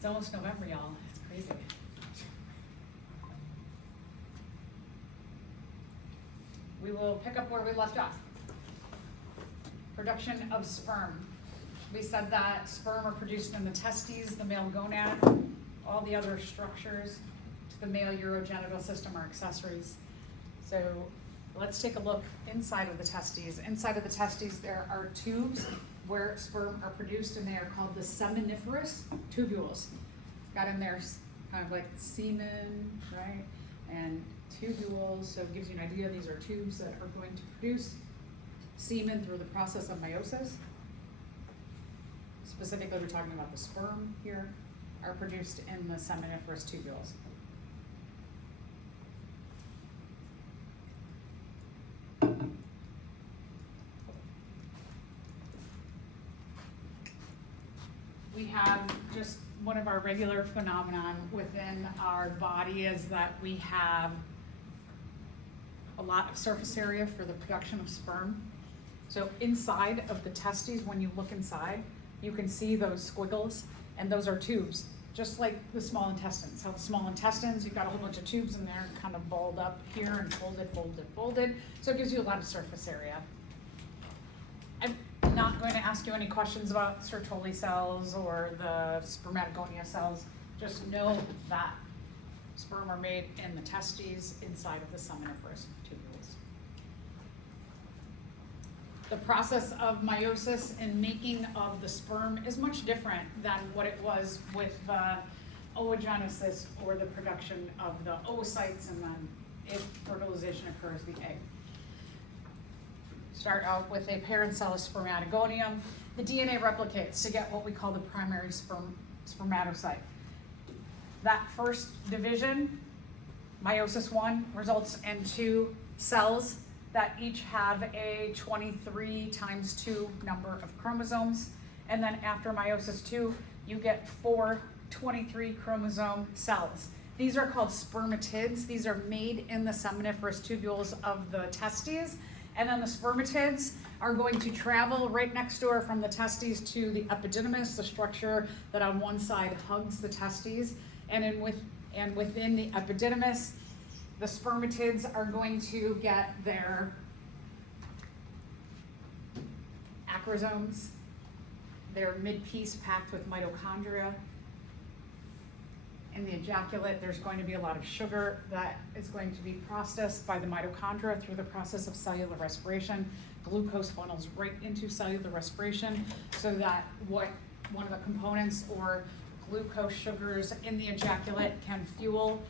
It's almost November, y'all. It's crazy. We will pick up where we left off. Production of sperm. We said that sperm are produced in the testes, the male gonad, all the other structures to the male urogenital system are accessories. So let's take a look inside of the testes. Inside of the testes there are tubes where sperm are produced, and they are called the seminiferous tubules. Got in there kind of like semen, right? And tubules, so it gives you an idea. These are tubes that are going to produce semen through the process of meiosis. Specifically, we're talking about the sperm here, are produced in the seminiferous tubules. We have just one of our regular phenomenon within our body is that we have a lot of surface area for the production of sperm. So inside of the testes, when you look inside, you can see those squiggles, and those are tubes, just like the small intestines. How the small intestines, you've got a whole bunch of tubes in there, kind of balled up here and folded. So it gives you a lot of surface area. I'm not going to ask you any questions about Sertoli cells or the spermatogonia cells. Just know that sperm are made in the testes inside of the seminiferous tubules. The process of meiosis and making of the sperm is much different than what it was with oogenesis, or the production of the oocytes, and then if fertilization occurs, the egg. Start out with a parencellous spermatogonium. The DNA replicates to get what we call the primary spermatocyte. That first division, meiosis 1, results in 2 cells that each have a 23 times 2 number of chromosomes. And then after meiosis 2, you get 4 23 chromosome cells. These are called spermatids. These are made in the seminiferous tubules of the testes. And then the spermatids are going to travel right next door from the testes to the epididymis, the structure that on one side hugs the testes. And within the epididymis, the spermatids are going to get their acrosomes, their midpiece packed with mitochondria. In the ejaculate, there's going to be a lot of sugar that is going to be processed by the mitochondria through the process of cellular respiration. Glucose funnels right into cellular respiration, so that one of the components, or glucose sugars in the ejaculate, can fuel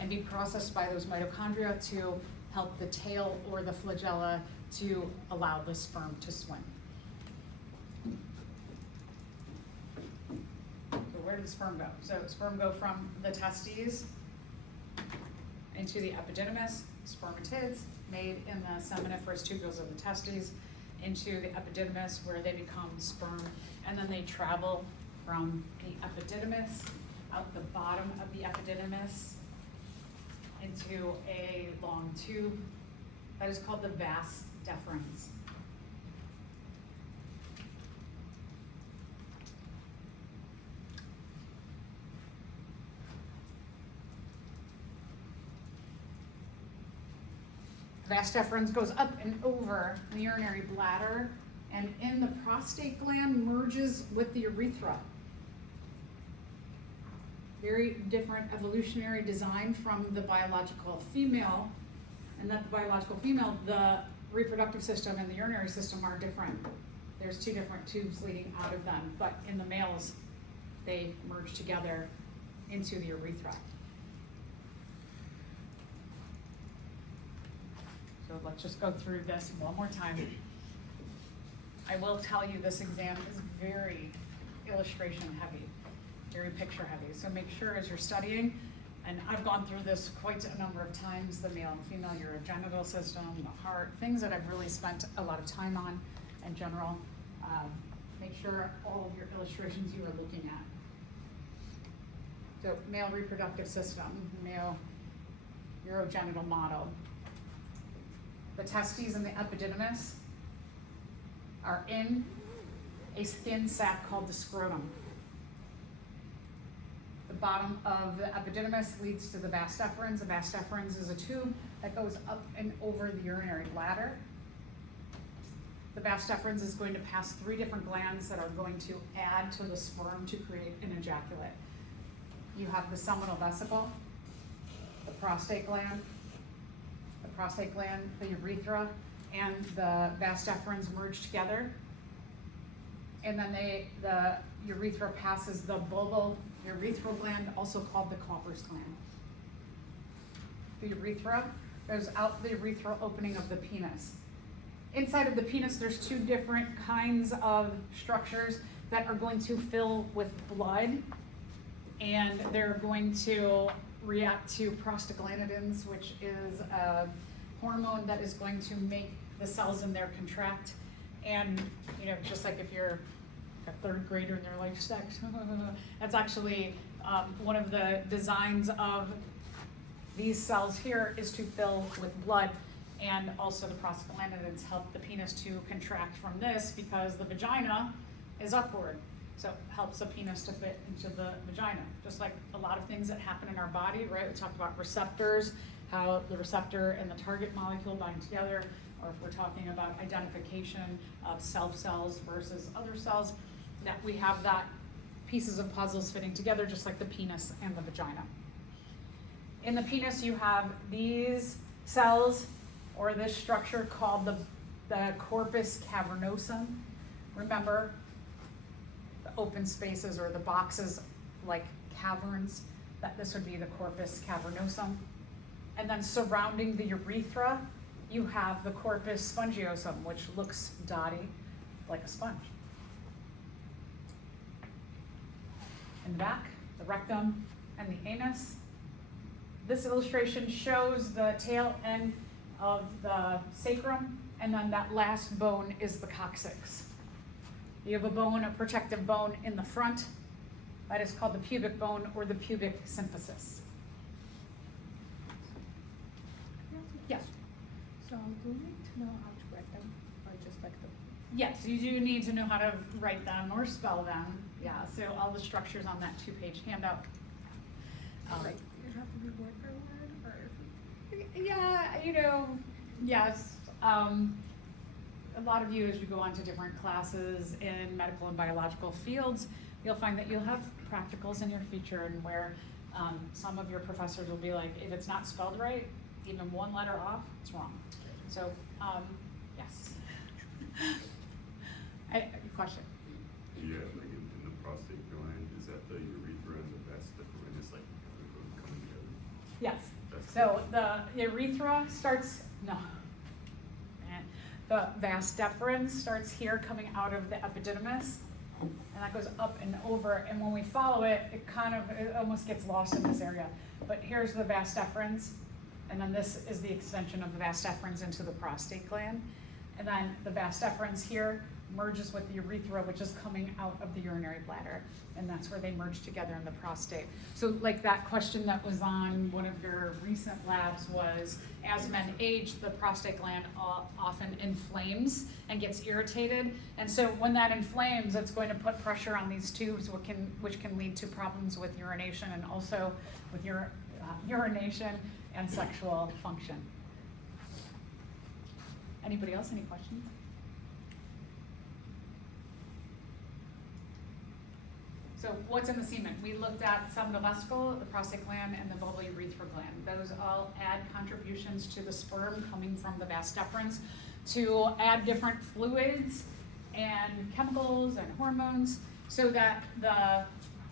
and be processed by those mitochondria to help the tail or the flagella to allow the sperm to swim. Where did the sperm go? So sperm go from the testes into the epididymis, spermatids made in the seminiferous tubules of the testes, into the epididymis where they become sperm, and then they travel from the epididymis out the bottom of the epididymis into a long tube that is called the vas deferens. Vas deferens goes up and over the urinary bladder, and in the prostate gland merges with the urethra. Very different evolutionary design from the biological female, and that the biological female, the reproductive system and the urinary system are different. There's 2 different tubes leading out of them, but in the males, they merge together into the urethra. So let's just go through this one more time. I will tell you this exam is very illustration heavy, very picture heavy. So make sure as you're studying, and I've gone through this quite a number of times, the male and female urogenital system, the heart, things that I've really spent a lot of time on in general. Make sure all of your illustrations you are looking at. So male reproductive system, male urogenital model. The testes and the epididymis are in a skin sac called the scrotum. The bottom of the epididymis leads to the vas deferens. The vas deferens is a tube that goes up and over the urinary bladder. The vas deferens is going to pass 3 different glands that are going to add to the sperm to create an ejaculate. You have the seminal vesicle, the prostate gland, the urethra, and the vas deferens merge together. And then the urethra passes the bulbal urethral gland, also called the Cowper's gland. The urethra goes out the urethral opening of the penis. Inside of the penis, there's 2 different kinds of structures that are going to fill with blood, and they're going to react to prostaglandins, which is a hormone that is going to make the cells in there contract. And just like if you're a 3rd grader and they're like sex, that's actually one of the designs of these cells here is to fill with blood. And also the prostaglandins help the penis to contract from this because the vagina is upward. So it helps the penis to fit into the vagina. Just like a lot of things that happen in our body, right? We talked about receptors, how the receptor and the target molecule bind together, or if we're talking about identification of self cells versus other cells, that we have that pieces of puzzles fitting together just like the penis and the vagina. In the penis you have these cells, or this structure called the corpus cavernosum. Remember, the open spaces or the boxes like caverns, that this would be the corpus cavernosum. And then surrounding the urethra, you have the corpus spongiosum, which looks dotty like a sponge. In the back, the rectum and the anus. This illustration shows the tail end of the sacrum, and then that last bone is the coccyx. You have a bone, a protective bone in the front, that is called the pubic bone or the pubic symphysis. Yes? So do we need to know how to write them, or just like the... Yes, you do need to know how to write them or spell them. Yeah, so all the structures on that 2-page handout. Like, you have to be word for word, or... Yeah, yes. A lot of you, as you go on to different classes in medical and biological fields, you'll find that you'll have practicals in your future, and where some of your professors will be like, if it's not spelled right, even 1 letter off, it's wrong. So, yes. Your question? Yeah, like in the prostate gland, is that the urethra and the vas deferens like coming together? Yes. So the urethra starts, the vas deferens starts here coming out of the epididymis, and that goes up and over, and when we follow it, it almost gets lost in this area. But here's the vas deferens, and then this is the extension of the vas deferens into the prostate gland. And then the vas deferens here merges with the urethra, which is coming out of the urinary bladder, and that's where they merge together in the prostate. So like that question that was on one of your recent labs was, as men age, the prostate gland often inflames and gets irritated. And so when that inflames, it's going to put pressure on these tubes, which can lead to problems with urination, and also with urination and sexual function. Anybody else, any questions? So what's in the semen? We looked at seminal vesicle, the prostate gland, and the bulbal urethral gland. Those all add contributions to the sperm coming from the vas deferens to add different fluids and chemicals and hormones so that the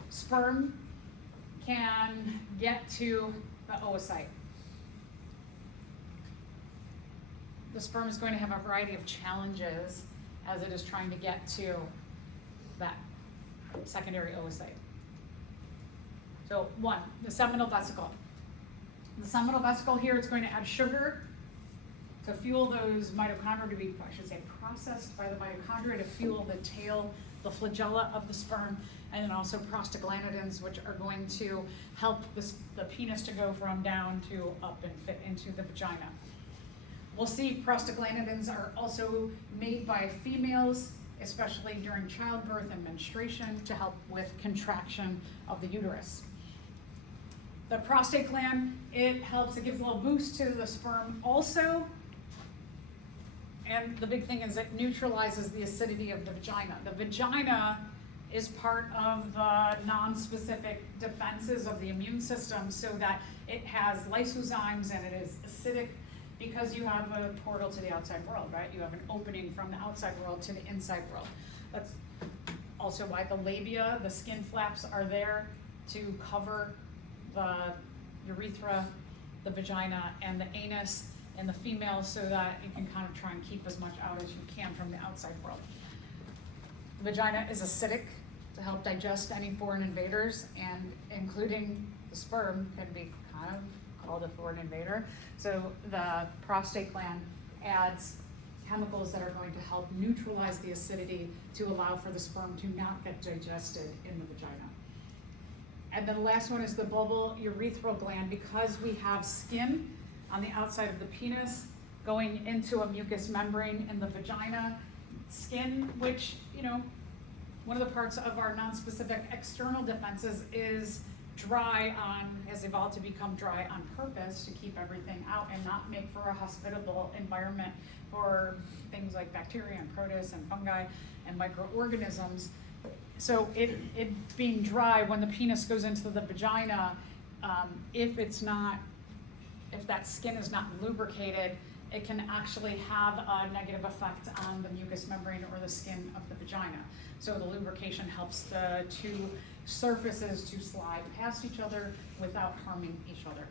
sperm can get to the oocyte. The sperm is going to have a variety of challenges as it is trying to get to that secondary oocyte. So 1, the seminal vesicle. The seminal vesicle here, it's going to add sugar to fuel those mitochondria to be, I should say, processed by the mitochondria to fuel the tail, the flagella of the sperm, and then also prostaglandins, which are going to help the penis to go from down to up and fit into the vagina. We'll see prostaglandins are also made by females, especially during childbirth and menstruation, to help with contraction of the uterus. The prostate gland, it helps, it gives a little boost to the sperm also. And the big thing is it neutralizes the acidity of the vagina. The vagina is part of the non-specific defenses of the immune system, so that it has lysozymes and it is acidic because you have a portal to the outside world, right? You have an opening from the outside world to the inside world. That's also why the labia, the skin flaps are there to cover the urethra, the vagina, and the anus in the female, so that you can kind of try and keep as much out as you can from the outside world. The vagina is acidic to help digest any foreign invaders, and including the sperm can be kind of called a foreign invader. So the prostate gland adds chemicals that are going to help neutralize the acidity to allow for the sperm to not get digested in the vagina. And then the last one is the bulbourethral gland. Because we have skin on the outside of the penis going into a mucous membrane in the vagina, skin, which, you know, one of the parts of our non-specific external defenses is has evolved to become dry on purpose to keep everything out and not make for a hospitable environment for things like bacteria and protists and fungi and microorganisms. So it being dry, when the penis goes into the vagina, if that skin is not lubricated, it can actually have a negative effect on the mucous membrane or the skin of the vagina. So the lubrication helps the two surfaces to slide past each other without harming each other.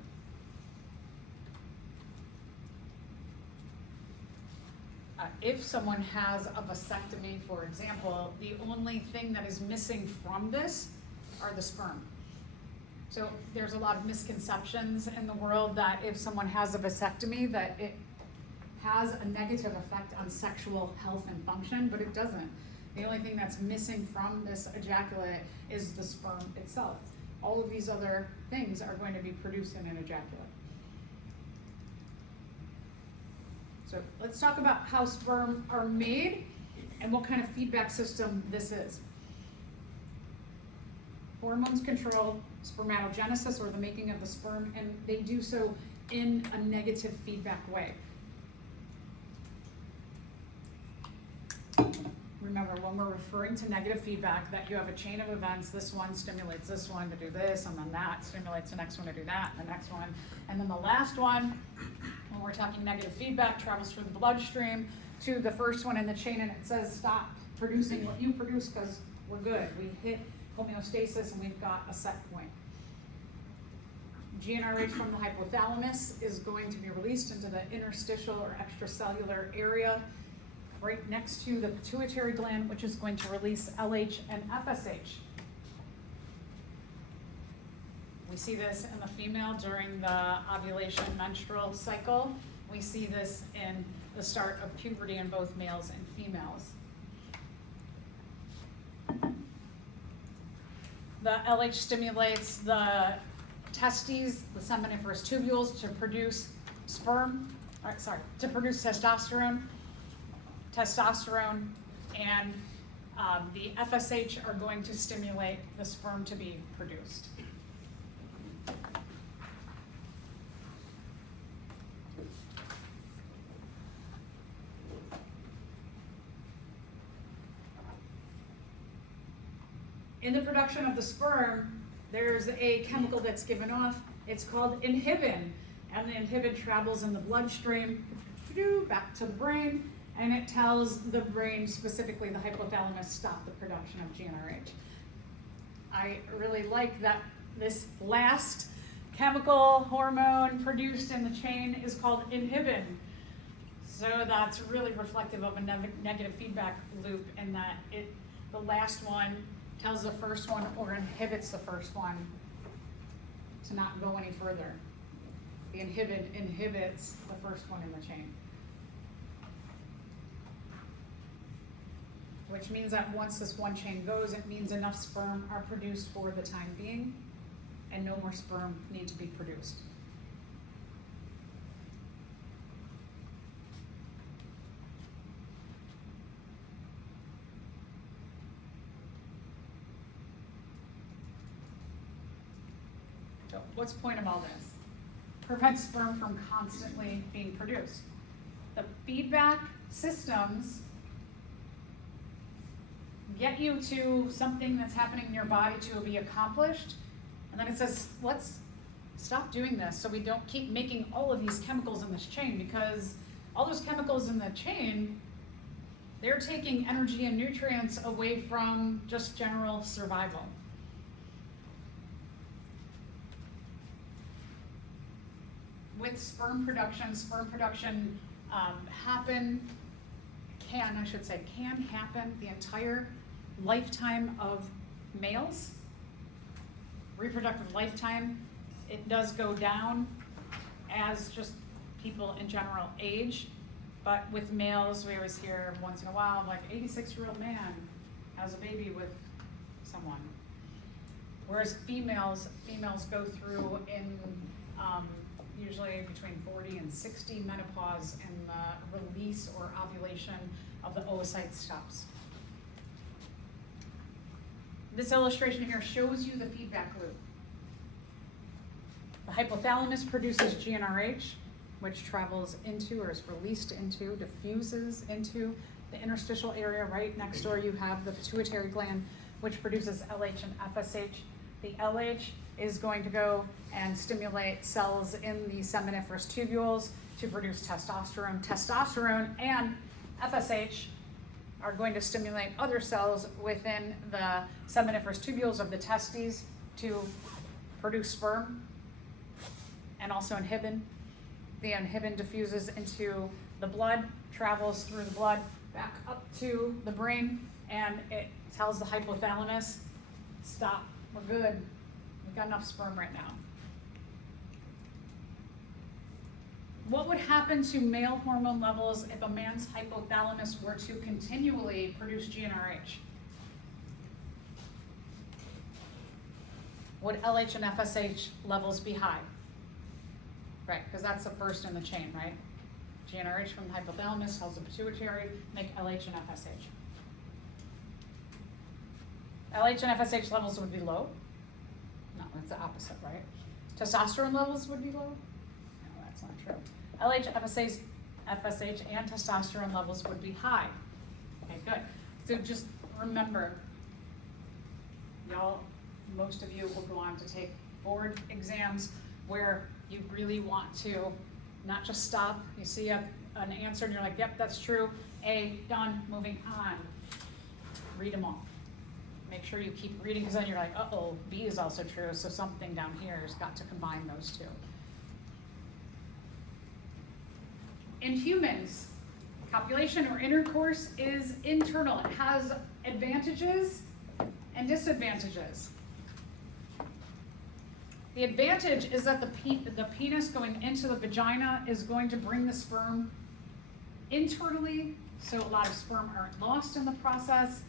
If someone has a vasectomy, for example, the only thing that is missing from this are the sperm. So there's a lot of misconceptions in the world that if someone has a vasectomy, that it has a negative effect on sexual health and function, but it doesn't. The only thing that's missing from this ejaculate is the sperm itself. All of these other things are going to be produced in an ejaculate. So let's talk about how sperm are made and what kind of feedback system this is. Hormones control spermatogenesis, or the making of the sperm, and they do so in a negative feedback way. Remember, when we're referring to negative feedback, that you have a chain of events. This one stimulates this one to do this, and then that stimulates the next one to do that, and the next one. And then the last one, when we're talking negative feedback, travels through the bloodstream to the first one in the chain, and it says stop producing what you produce because we're good. We hit homeostasis and we've got a set point. GnRH from the hypothalamus is going to be released into the interstitial or extracellular area right next to the pituitary gland, which is going to release LH and FSH. We see this in the female during the ovulation menstrual cycle. We see this in the start of puberty in both males and females. The LH stimulates the testes, the seminiferous tubules, to produce to produce testosterone. Testosterone and the FSH are going to stimulate the sperm to be produced. In the production of the sperm, there's a chemical that's given off. It's called inhibin, and the inhibin travels in the bloodstream back to the brain, and it tells the brain, specifically the hypothalamus, stop the production of GnRH. I really like that this last chemical hormone produced in the chain is called inhibin. So that's really reflective of a negative feedback loop, in that the last one tells the first one, or inhibits the first one to not go any further. The inhibin inhibits the first one in the chain. Which means that once this one chain goes, it means enough sperm are produced for the time being, and no more sperm need to be produced. So what's the point of all this? Prevent sperm from constantly being produced. The feedback systems get you to something that's happening in your body to be accomplished, and then it says, let's stop doing this so we don't keep making all of these chemicals in this chain, because all those chemicals in the chain, they're taking energy and nutrients away from just general survival. With sperm production can happen the entire lifetime of males. Reproductive lifetime, it does go down as just people in general age, but with males, we always hear once in a while, like 86-year-old man has a baby with someone. Whereas females go through in usually between 40 and 60 menopause, and the release or ovulation of the oocyte stops. This illustration here shows you the feedback loop. The hypothalamus produces GnRH, which travels into or is released into, diffuses into the interstitial area. Right next door you have the pituitary gland, which produces LH and FSH. The LH is going to go and stimulate cells in the seminiferous tubules to produce testosterone. Testosterone and FSH are going to stimulate other cells within the seminiferous tubules of the testes to produce sperm and also inhibin. The inhibin diffuses into the blood, travels through the blood back up to the brain, and it tells the hypothalamus, stop, we're good. We've got enough sperm right now. What would happen to male hormone levels if a man's hypothalamus were to continually produce GnRH? Would LH and FSH levels be high? Right, because that's the first in the chain, right? GnRH from the hypothalamus tells the pituitary, make LH and FSH. LH and FSH levels would be low. No, that's the opposite, right? Testosterone levels would be low. No, that's not true. LH, FSH, and testosterone levels would be high. Okay, good. So just remember, y'all, most of you will go on to take board exams where you really want to not just stop. You see an answer and you're like, yep, that's true. A, done, moving on. Read them all. Make sure you keep reading, because then you're like, uh-oh, B is also true, so something down here has got to combine those two. In humans, copulation or intercourse is internal. It has advantages and disadvantages. The advantage is that the penis going into the vagina is going to bring the sperm internally, so a lot of sperm aren't lost in the process.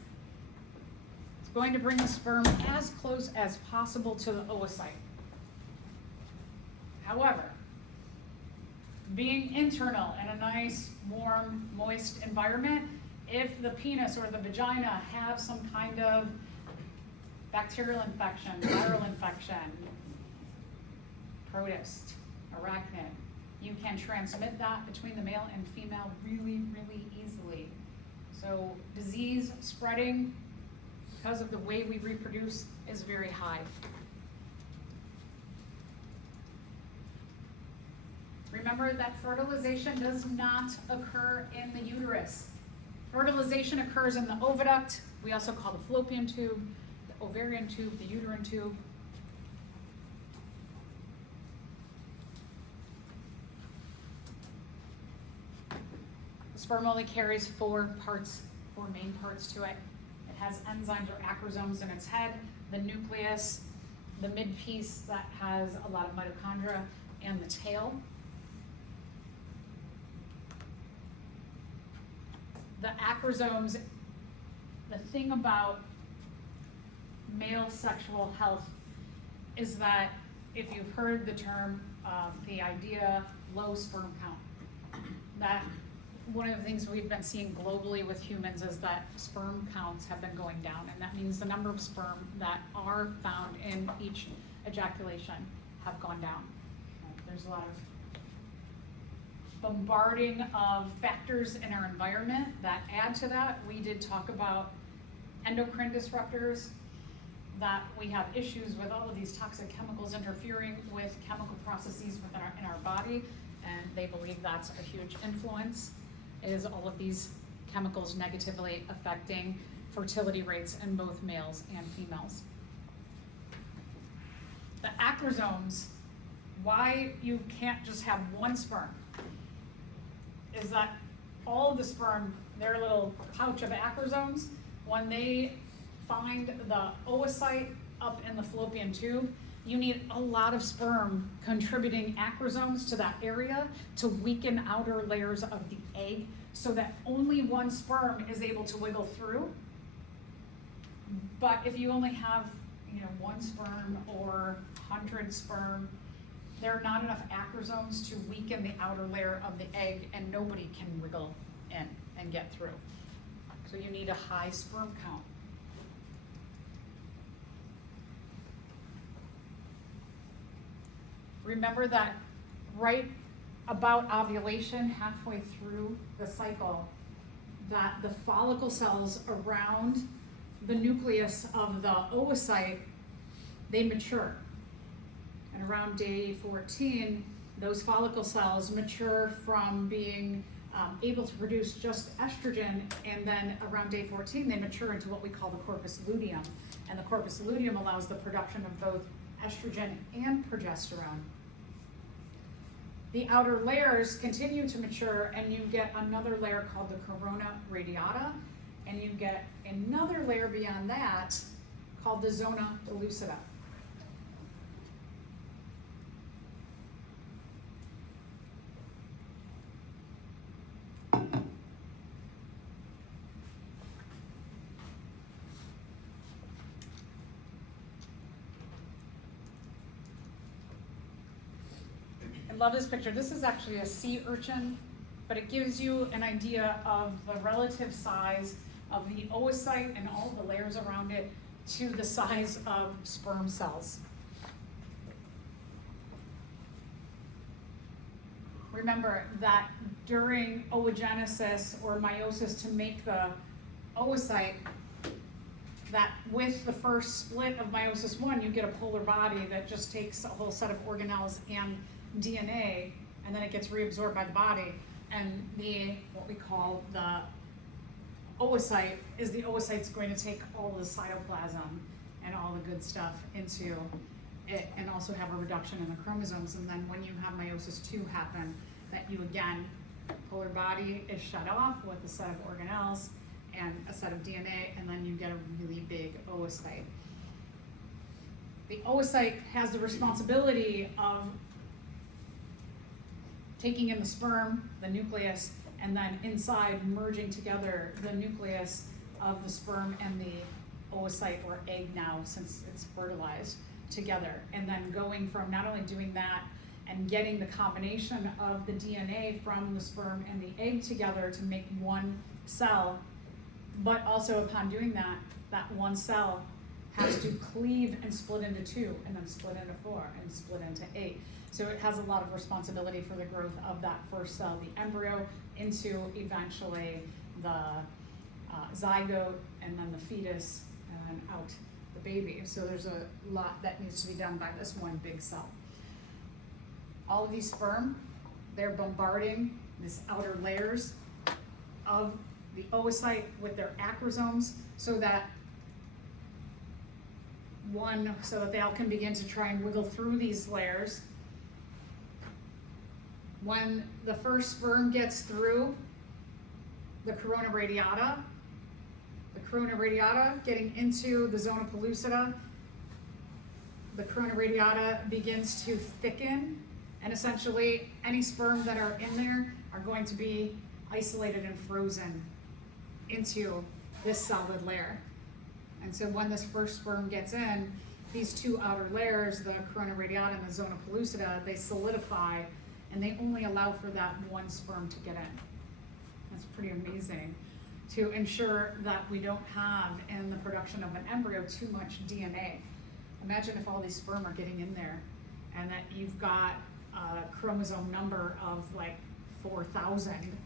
It's going to bring the sperm as close as possible to the oocyte. However, being internal in a nice, warm, moist environment, if the penis or the vagina have some kind of bacterial infection, viral infection, protist, arachnid, you can transmit that between the male and female really, really easily. So disease spreading because of the way we reproduce is very high. Remember that fertilization does not occur in the uterus. Fertilization occurs in the oviduct. We also call the fallopian tube, the ovarian tube, the uterine tube. The sperm only carries four main parts to it. It has enzymes or acrosomes in its head, the nucleus, the mid piece that has a lot of mitochondria, and the tail. The acrosomes, the thing about male sexual health is that if you've heard the term, the idea low sperm count, that one of the things we've been seeing globally with humans is that sperm counts have been going down, and that means the number of sperm that are found in each ejaculation have gone down. There's a lot of bombarding of factors in our environment that add to that. We did talk about endocrine disruptors, that we have issues with all of these toxic chemicals interfering with chemical processes in our body, and they believe that's a huge influence, is all of these chemicals negatively affecting fertility rates in both males and females. The acrosomes, why you can't just have one sperm, is that all of the sperm, their little pouch of acrosomes, when they find the oocyte up in the fallopian tube, you need a lot of sperm contributing acrosomes to that area to weaken outer layers of the egg so that only one sperm is able to wiggle through. But if you only have, one sperm or 100 sperm, there are not enough acrosomes to weaken the outer layer of the egg, and nobody can wiggle in and get through. So you need a high sperm count. Remember that right about ovulation, halfway through the cycle, that the follicle cells around the nucleus of the oocyte, they mature. And around day 14, those follicle cells mature from being able to produce just estrogen, and then around day 14, they mature into what we call the corpus luteum. And the corpus luteum allows the production of both estrogen and progesterone. The outer layers continue to mature, and you get another layer called the corona radiata, and you get another layer beyond that called the zona pellucida. Love this picture. This is actually a sea urchin, but it gives you an idea of the relative size of the oocyte and all the layers around it to the size of sperm cells. Remember that during oogenesis or meiosis, to make the oocyte, that with the first split of meiosis 1, you get a polar body that just takes a whole set of organelles and DNA, and then it gets reabsorbed by the body. And what we call the oocyte is the oocyte's going to take all the cytoplasm and all the good stuff into it, and also have a reduction in the chromosomes. And then when you have meiosis 2 happen, that you again, polar body is shut off with a set of organelles and a set of DNA, and then you get a really big oocyte. The oocyte has the responsibility of taking in the sperm, the nucleus, and then inside merging together the nucleus of the sperm and the oocyte, or egg now since it's fertilized, together. And then going from not only doing that and getting the combination of the DNA from the sperm and the egg together to make one cell, but also upon doing that, that one cell has to cleave and split into 2, and then split into 4, and split into 8. So it has a lot of responsibility for the growth of that first cell, the embryo, into eventually the zygote, and then the fetus, and then out the baby. So there's a lot that needs to be done by this one big cell. All of these sperm, they're bombarding these outer layers of the oocyte with their acrosomes so that they all can begin to try and wiggle through these layers. When the first sperm gets through the corona radiata getting into the zona pellucida, the corona radiata begins to thicken, and essentially any sperm that are in there are going to be isolated and frozen into this solid layer. And so when this first sperm gets in, these 2 outer layers, the corona radiata and the zona pellucida, they solidify, and they only allow for that one sperm to get in. That's pretty amazing, to ensure that we don't have in the production of an embryo too much DNA. Imagine if all these sperm are getting in there and that you've got a chromosome number of like 4,000,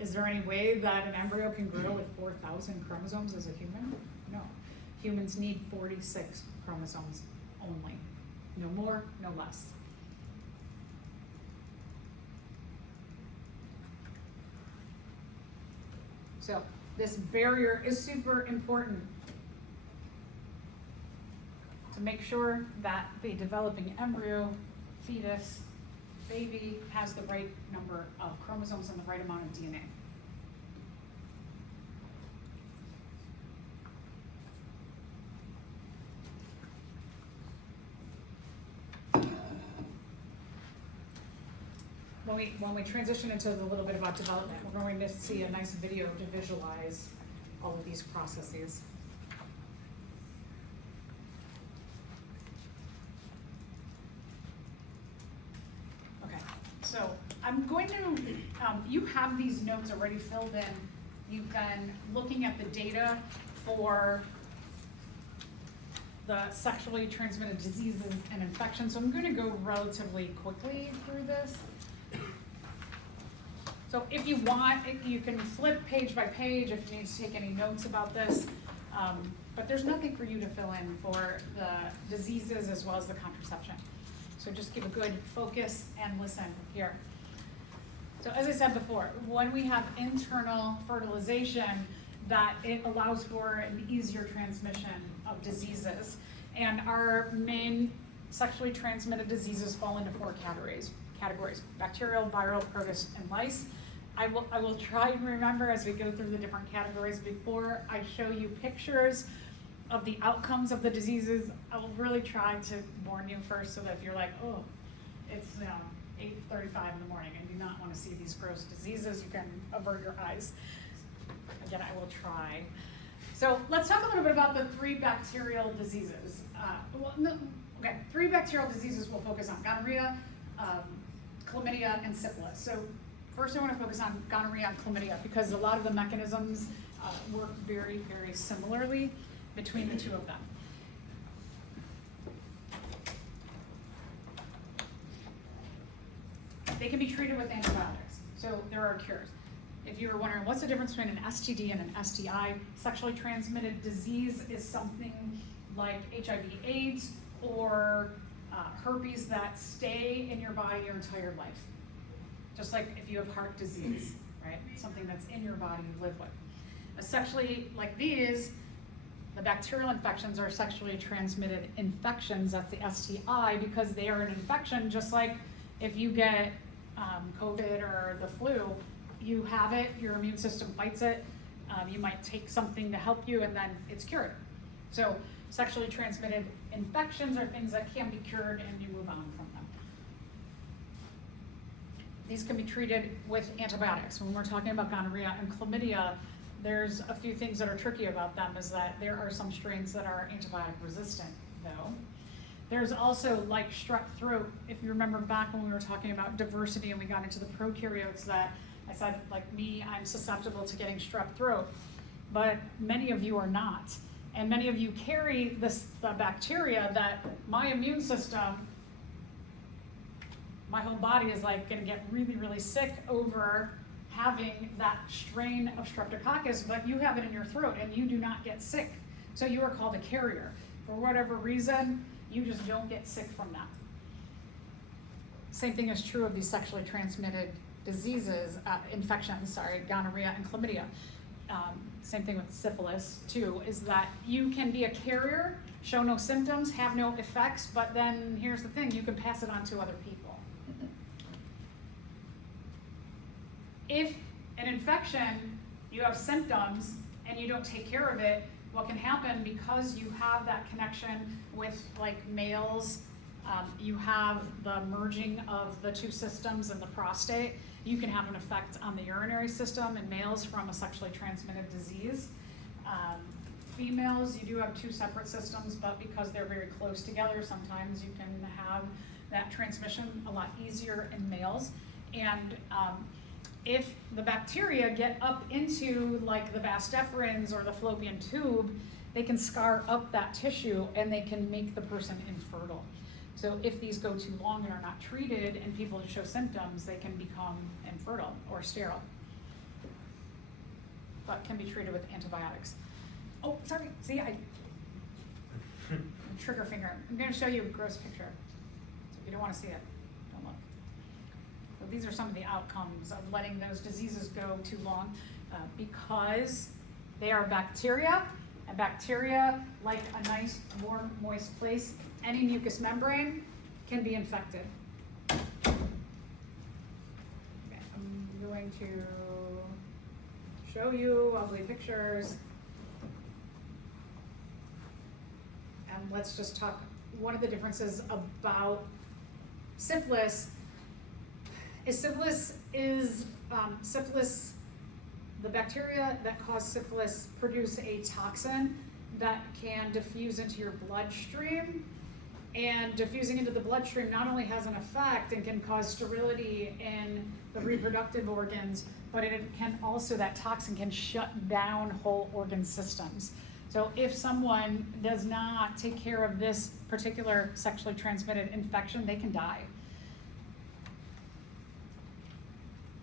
is there any way that an embryo can grow with 4,000 chromosomes as a human? No. Humans need 46 chromosomes only. No more, no less. So this barrier is super important to make sure that the developing embryo, fetus, baby has the right number of chromosomes and the right amount of DNA. When we transition into a little bit about development, we're going to see a nice video to visualize all of these processes. Okay, so I'm going to, you have these notes already filled in. You've been looking at the data for the sexually transmitted diseases and infections, so I'm going to go relatively quickly through this. So if you want, you can flip page by page if you need to take any notes about this, but there's nothing for you to fill in for the diseases as well as the contraception. So just give a good focus and listen here. So as I said before, when we have internal fertilization, that it allows for an easier transmission of diseases. And our main sexually transmitted diseases fall into 4 categories: bacterial, viral, protist, and lice. I will try and remember as we go through the different categories. Before I show you pictures of the outcomes of the diseases, I will really try to warn you first so that if you're like, oh, it's 8:35 in the morning and do not want to see these gross diseases, you can avert your eyes. Again, I will try. So let's talk a little bit about the 3 bacterial diseases. 3 bacterial diseases we'll focus on: gonorrhea, chlamydia, and syphilis. So first I want to focus on gonorrhea and chlamydia because a lot of the mechanisms work very, very similarly between the 2 of them. They can be treated with antibiotics, so there are cures. If you were wondering what's the difference between an STD and an STI, sexually transmitted disease is something like HIV/AIDS or herpes that stay in your body your entire life. Just like if you have heart disease, right? Something that's in your body you live with. Sexually, like these, the bacterial infections are sexually transmitted infections, that's the STI, because they are an infection just like if you get COVID or the flu, you have it, your immune system fights it, you might take something to help you and then it's cured. So sexually transmitted infections are things that can be cured and you move on from them. These can be treated with antibiotics. When we're talking about gonorrhea and chlamydia, there's a few things that are tricky about them is that there are some strains that are antibiotic resistant though. There's also like strep throat. If you remember back when we were talking about diversity and we got into the prokaryotes that I said, like me, I'm susceptible to getting strep throat, but many of you are not. And many of you carry the bacteria that my immune system, my whole body is like gonna get really, really sick over having that strain of streptococcus, but you have it in your throat and you do not get sick. So you are called a carrier. For whatever reason, you just don't get sick from that. Same thing is true of these sexually transmitted diseases, gonorrhea and chlamydia. Same thing with syphilis too, is that you can be a carrier, show no symptoms, have no effects, but then here's the thing, you can pass it on to other people. If an infection, you have symptoms and you don't take care of it, what can happen because you have that connection with like males, you have the merging of the 2 systems in the prostate, you can have an effect on the urinary system in males from a sexually transmitted disease. Females, you do have 2 separate systems, but because they're very close together, sometimes you can have that transmission a lot easier in males. And if the bacteria get up into like the vas deferens or the fallopian tube, they can scar up that tissue and they can make the person infertile. So if these go too long and are not treated and people show symptoms, they can become infertile or sterile, but can be treated with antibiotics. Oh, sorry, see, trigger finger. I'm gonna show you a gross picture. So if you don't wanna see it, don't look. So these are some of the outcomes of letting those diseases go too long, because they are bacteria, and bacteria like a nice, warm, moist place. Any mucous membrane can be infected. Okay, I'm going to show you ugly pictures. And let's just talk, one of the differences about syphilis is syphilis, the bacteria that cause syphilis produce a toxin that can diffuse into your bloodstream. And diffusing into the bloodstream not only has an effect and can cause sterility in the reproductive organs, but it can also, that toxin can shut down whole organ systems. So if someone does not take care of this particular sexually transmitted infection, they can die.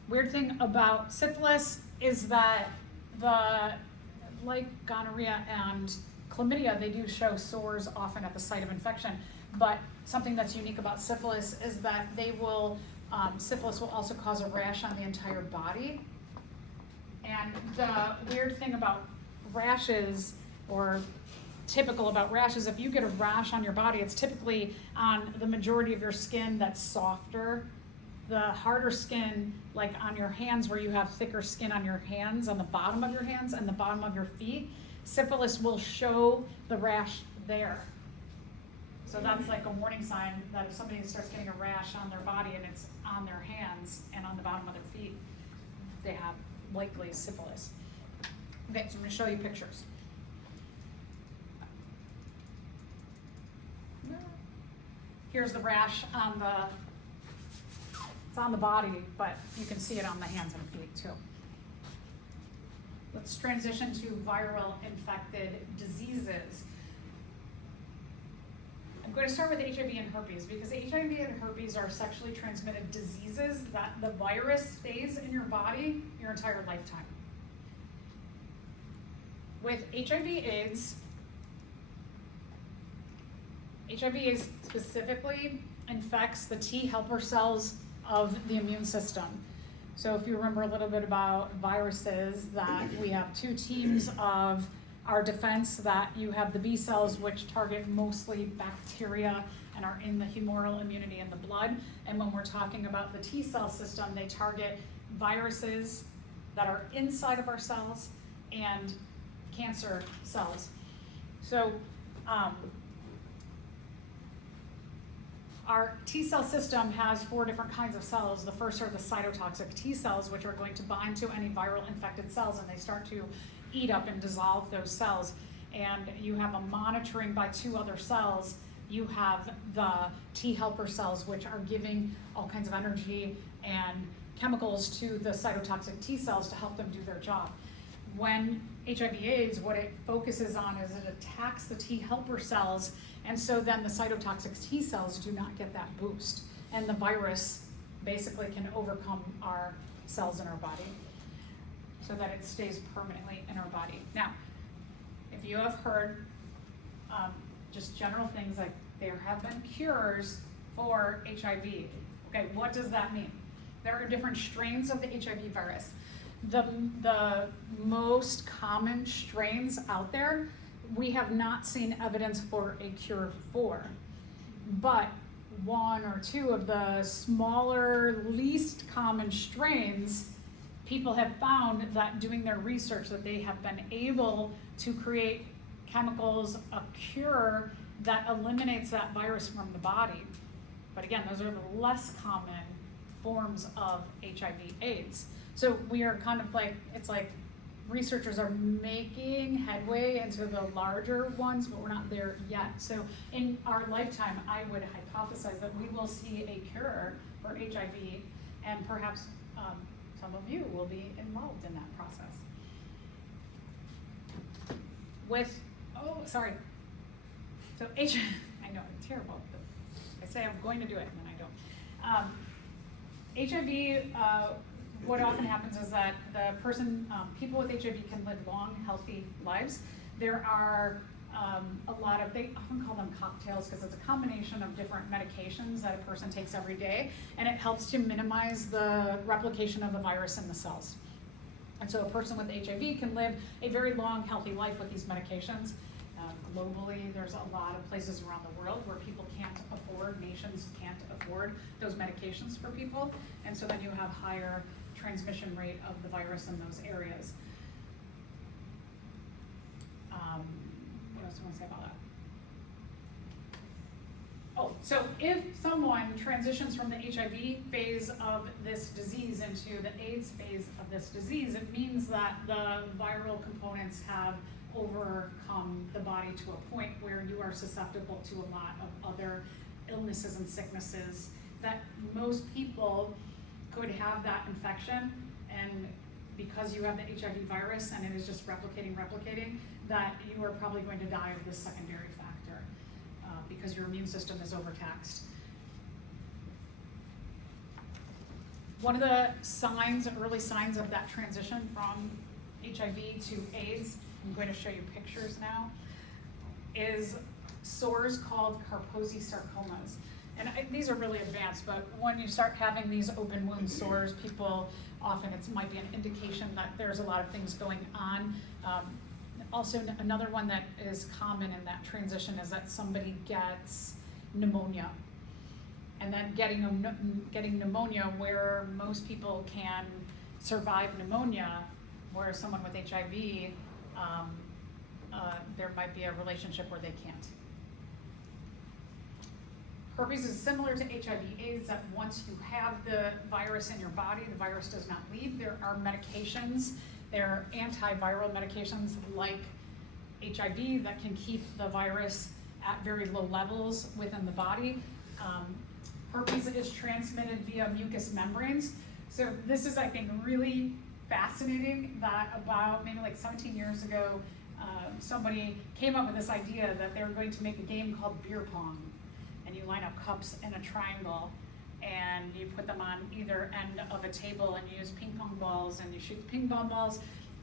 Weird thing about syphilis is that like gonorrhea and chlamydia, they do show sores often at the site of infection. But something that's unique about syphilis is that syphilis will also cause a rash on the entire body. And the weird thing about rashes, or typical about rashes, if you get a rash on your body, it's typically on the majority of your skin that's softer. The harder skin, like on your hands, where you have thicker skin on your hands, on the bottom of your hands and the bottom of your feet, syphilis will show the rash there. So that's like a warning sign that if somebody starts getting a rash on their body and it's on their hands and on the bottom of their feet, they have likely syphilis. Okay, so I'm gonna show you pictures. Here's the rash on it's on the body, but you can see it on the hands and feet too. Let's transition to viral infected diseases. I'm going to start with HIV and herpes, because HIV and herpes are sexually transmitted diseases that the virus stays in your body your entire lifetime. With HIV/AIDS specifically infects the T helper cells of the immune system. So if you remember a little bit about viruses, that we have two teams of our defense, that you have the B cells, which target mostly bacteria and are in the humoral immunity in the blood. And when we're talking about the T cell system, they target viruses that are inside of our cells and cancer cells. So our T cell system has 4 different kinds of cells. The first are the cytotoxic T cells, which are going to bind to any viral infected cells, and they start to eat up and dissolve those cells. And you have a monitoring by 2 other cells. You have the T helper cells, which are giving all kinds of energy and chemicals to the cytotoxic T cells to help them do their job. When HIV/AIDS, what it focuses on is it attacks the T helper cells, and so then the cytotoxic T cells do not get that boost, and the virus basically can overcome our cells in our body so that it stays permanently in our body. Now, if you have heard just general things like there have been cures for HIV, okay, what does that mean? There are different strains of the HIV virus. The most common strains out there, we have not seen evidence for a cure for, but 1 or 2 of the smaller, least common strains, people have found that doing their research that they have been able to create chemicals, a cure that eliminates that virus from the body. But again, those are the less common forms of HIV/AIDS. So we are kind of like, it's like researchers are making headway into the larger ones, but we're not there yet. So in our lifetime, I would hypothesize that we will see a cure for HIV, and perhaps some of you will be involved in that process. So I know, I'm terrible, but say I'm going to do it, and then I don't. HIV, what often happens is that the person, people with HIV can live long, healthy lives. There are a lot of, they often call them cocktails because it's a combination of different medications that a person takes every day, and it helps to minimize the replication of the virus in the cells. And so a person with HIV can live a very long, healthy life with these medications. Globally, there's a lot of places around the world where people can't afford, nations can't afford those medications for people, and so then you have higher transmission rate of the virus in those areas. What else do I want to say about that? Oh, so if someone transitions from the HIV phase of this disease into the AIDS phase of this disease, it means that the viral components have overcome the body to a point where you are susceptible to a lot of other illnesses and sicknesses, that most people could have that infection, and because you have the HIV virus and it is just replicating, that you are probably going to die of this secondary factor because your immune system is overtaxed. One of the signs, early signs of that transition from HIV to AIDS, I'm going to show you pictures now, is sores called Kaposi sarcomas. And these are really advanced, but when you start having these open wound sores, people often, it might be an indication that there's a lot of things going on. Also, another one that is common in that transition is that somebody gets pneumonia. And then getting pneumonia, where most people can survive pneumonia, where someone with HIV, there might be a relationship where they can't. Herpes is similar to HIV/AIDS, that once you have the virus in your body, the virus does not leave. There are medications, there are antiviral medications like HIV that can keep the virus at very low levels within the body. Herpes is transmitted via mucous membranes. So this is, I think, really fascinating that about maybe like 17 years ago, somebody came up with this idea that they were going to make a game called beer pong. And you line up cups in a triangle and you put them on either end of a table and you use ping pong balls and you shoot the ping pong balls,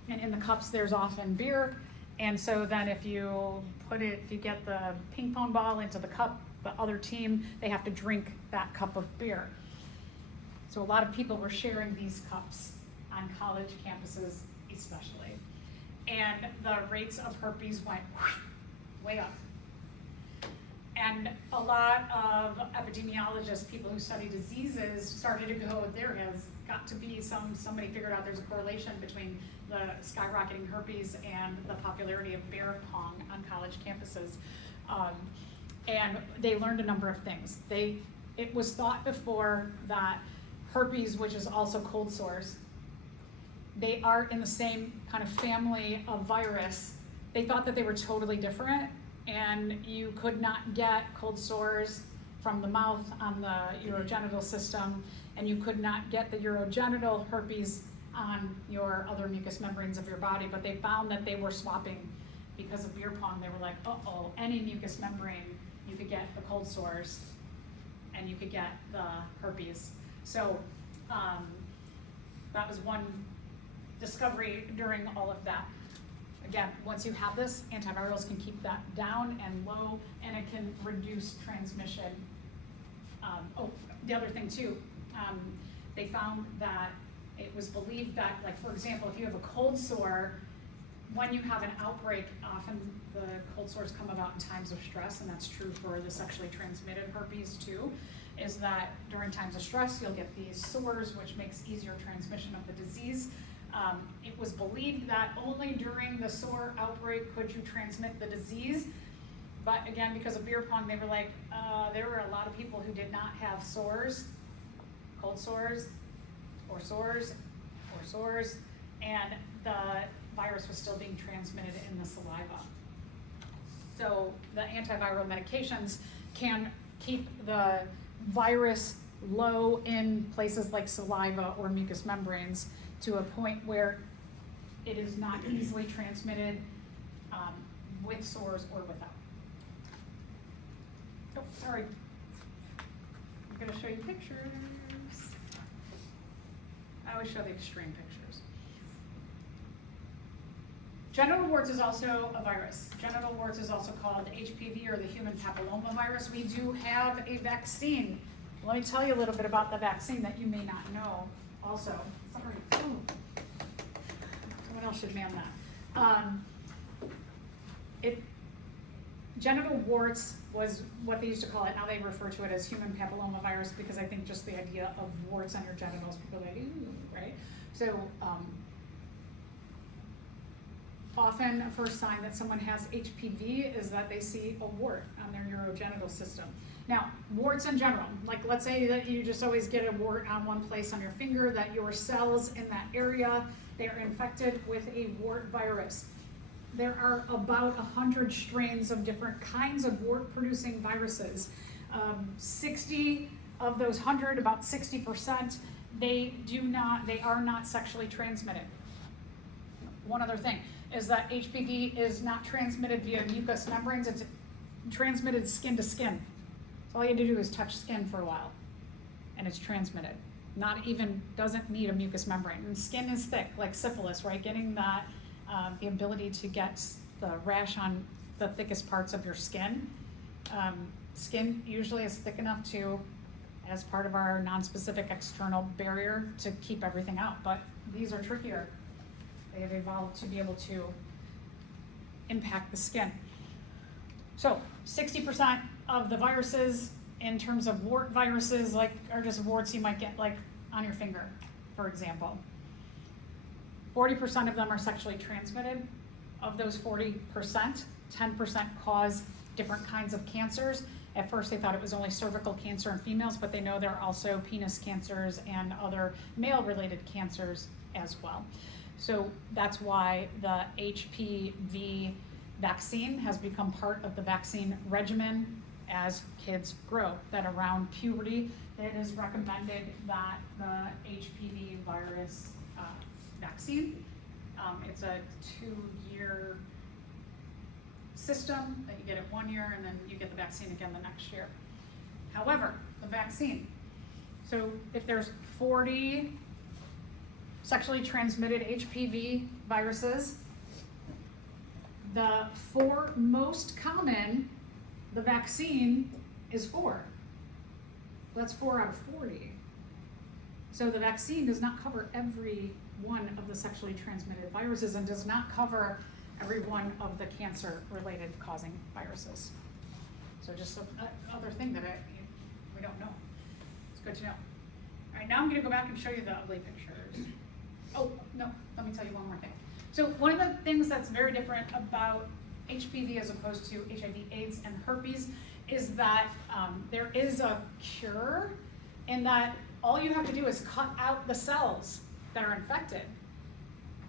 and in the cups there's often beer. And so then if you get the ping pong ball into the cup, the other team, they have to drink that cup of beer. So a lot of people were sharing these cups on college campuses especially. And the rates of herpes went way up. And a lot of epidemiologists, people who study diseases, started to go, there has got to be somebody figured out there's a correlation between the skyrocketing herpes and the popularity of beer pong on college campuses. And they learned a number of things. It was thought before that herpes, which is also cold sores, they are in the same kind of family of virus. They thought that they were totally different, and you could not get cold sores from the mouth on the urogenital system, and you could not get the urogenital herpes on your other mucous membranes of your body, but they found that they were swapping because of beer pong. They were like, uh-oh, any mucous membrane, you could get the cold sores, and you could get the herpes. So that was one discovery during all of that. Again, once you have this, antivirals can keep that down and low, and it can reduce transmission. The other thing too, they found that it was believed that, like, for example, if you have a cold sore, when you have an outbreak, often the cold sores come about in times of stress, and that's true for the sexually transmitted herpes too, is that during times of stress, you'll get these sores, which makes easier transmission of the disease. It was believed that only during the sore outbreak could you transmit the disease. But again, because of beer pong, they were like, there were a lot of people who did not have sores, cold sores, or sores, and the virus was still being transmitted in the saliva. So the antiviral medications can keep the virus low in places like saliva or mucous membranes to a point where it is not easily transmitted with sores or without. Oh, sorry. I'm gonna show you pictures. I always show the extreme pictures. Genital warts is also a virus. Genital warts is also called HPV or the human papillomavirus. We do have a vaccine. Let me tell you a little bit about the vaccine that you may not know also. Sorry. Ooh. Someone else should man that. Genital warts was what they used to call it. Now they refer to it as human papillomavirus because I think just the idea of warts on your genitals, people are like, ooh, right? So often a first sign that someone has HPV is that they see a wart on their urogenital system. Now, warts in general, like let's say that you just always get a wart on one place on your finger, that your cells in that area, they are infected with a wart virus. There are about 100 strains of different kinds of wart-producing viruses. 60 of those 100, about 60%, they are not sexually transmitted. One other thing is that HPV is not transmitted via mucous membranes, it's transmitted skin to skin. So all you have to do is touch skin for a while, and it's transmitted. Doesn't need a mucous membrane. And skin is thick, like syphilis, right? Getting that, the ability to get the rash on the thickest parts of your skin. Skin usually is thick enough to, as part of our non-specific external barrier, to keep everything out, but these are trickier. They have evolved to be able to impact the skin. So 60% of the viruses in terms of wart viruses are just warts you might get on your finger, for example. 40% of them are sexually transmitted. Of those 40%, 10% cause different kinds of cancers. At first they thought it was only cervical cancer in females, but they know there are also penis cancers and other male-related cancers as well. So that's why the HPV vaccine has become part of the vaccine regimen as kids grow, that around puberty, it is recommended that the HPV virus vaccine, it's a 2-year system that you get it 1 year and then you get the vaccine again the next year. However, the vaccine, so if there's 40 sexually transmitted HPV viruses, the 4 most common, the vaccine is 4. That's 4 out of 40. So the vaccine does not cover every one of the sexually transmitted viruses and does not cover every one of the cancer-related causing viruses. So just another thing that we don't know. It's good to know. All right, now I'm gonna go back and show you the ugly pictures. Oh, no, let me tell you one more thing. So one of the things that's very different about HPV as opposed to HIV, AIDS, and herpes is that there is a cure in that all you have to do is cut out the cells that are infected.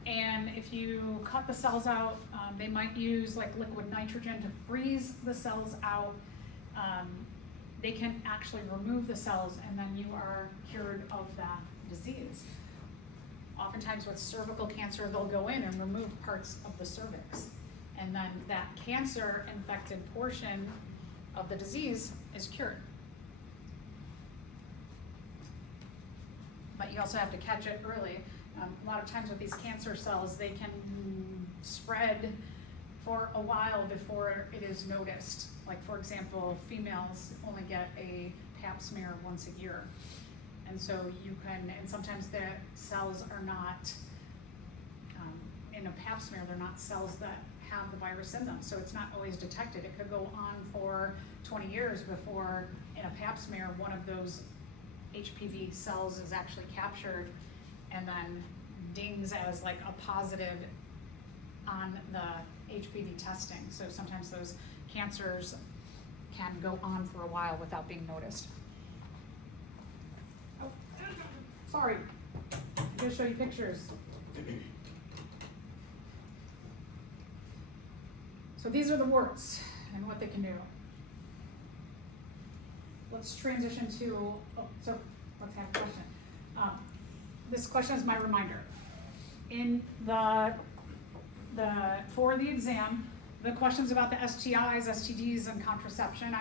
And if you cut the cells out, they might use liquid nitrogen to freeze the cells out. They can actually remove the cells and then you are cured of that disease. Oftentimes with cervical cancer, they'll go in and remove parts of the cervix. And then that cancer infected portion of the disease is cured. But you also have to catch it early. A lot of times with these cancer cells, they can spread for a while before it is noticed. Like for example, females only get a pap smear once a year. And so and sometimes the cells are not, in a pap smear, they're not cells that have the virus in them. So it's not always detected. It could go on for 20 years before in a pap smear, one of those HPV cells is actually captured and then dings as a positive on the HPV testing. So sometimes those cancers can go on for a while without being noticed. Oh, sorry, I'm gonna show you pictures. So these are the warts and what they can do. Let's transition to, so let's have a question. This question is my reminder. In for the exam, the questions about the STIs, STDs, and contraception,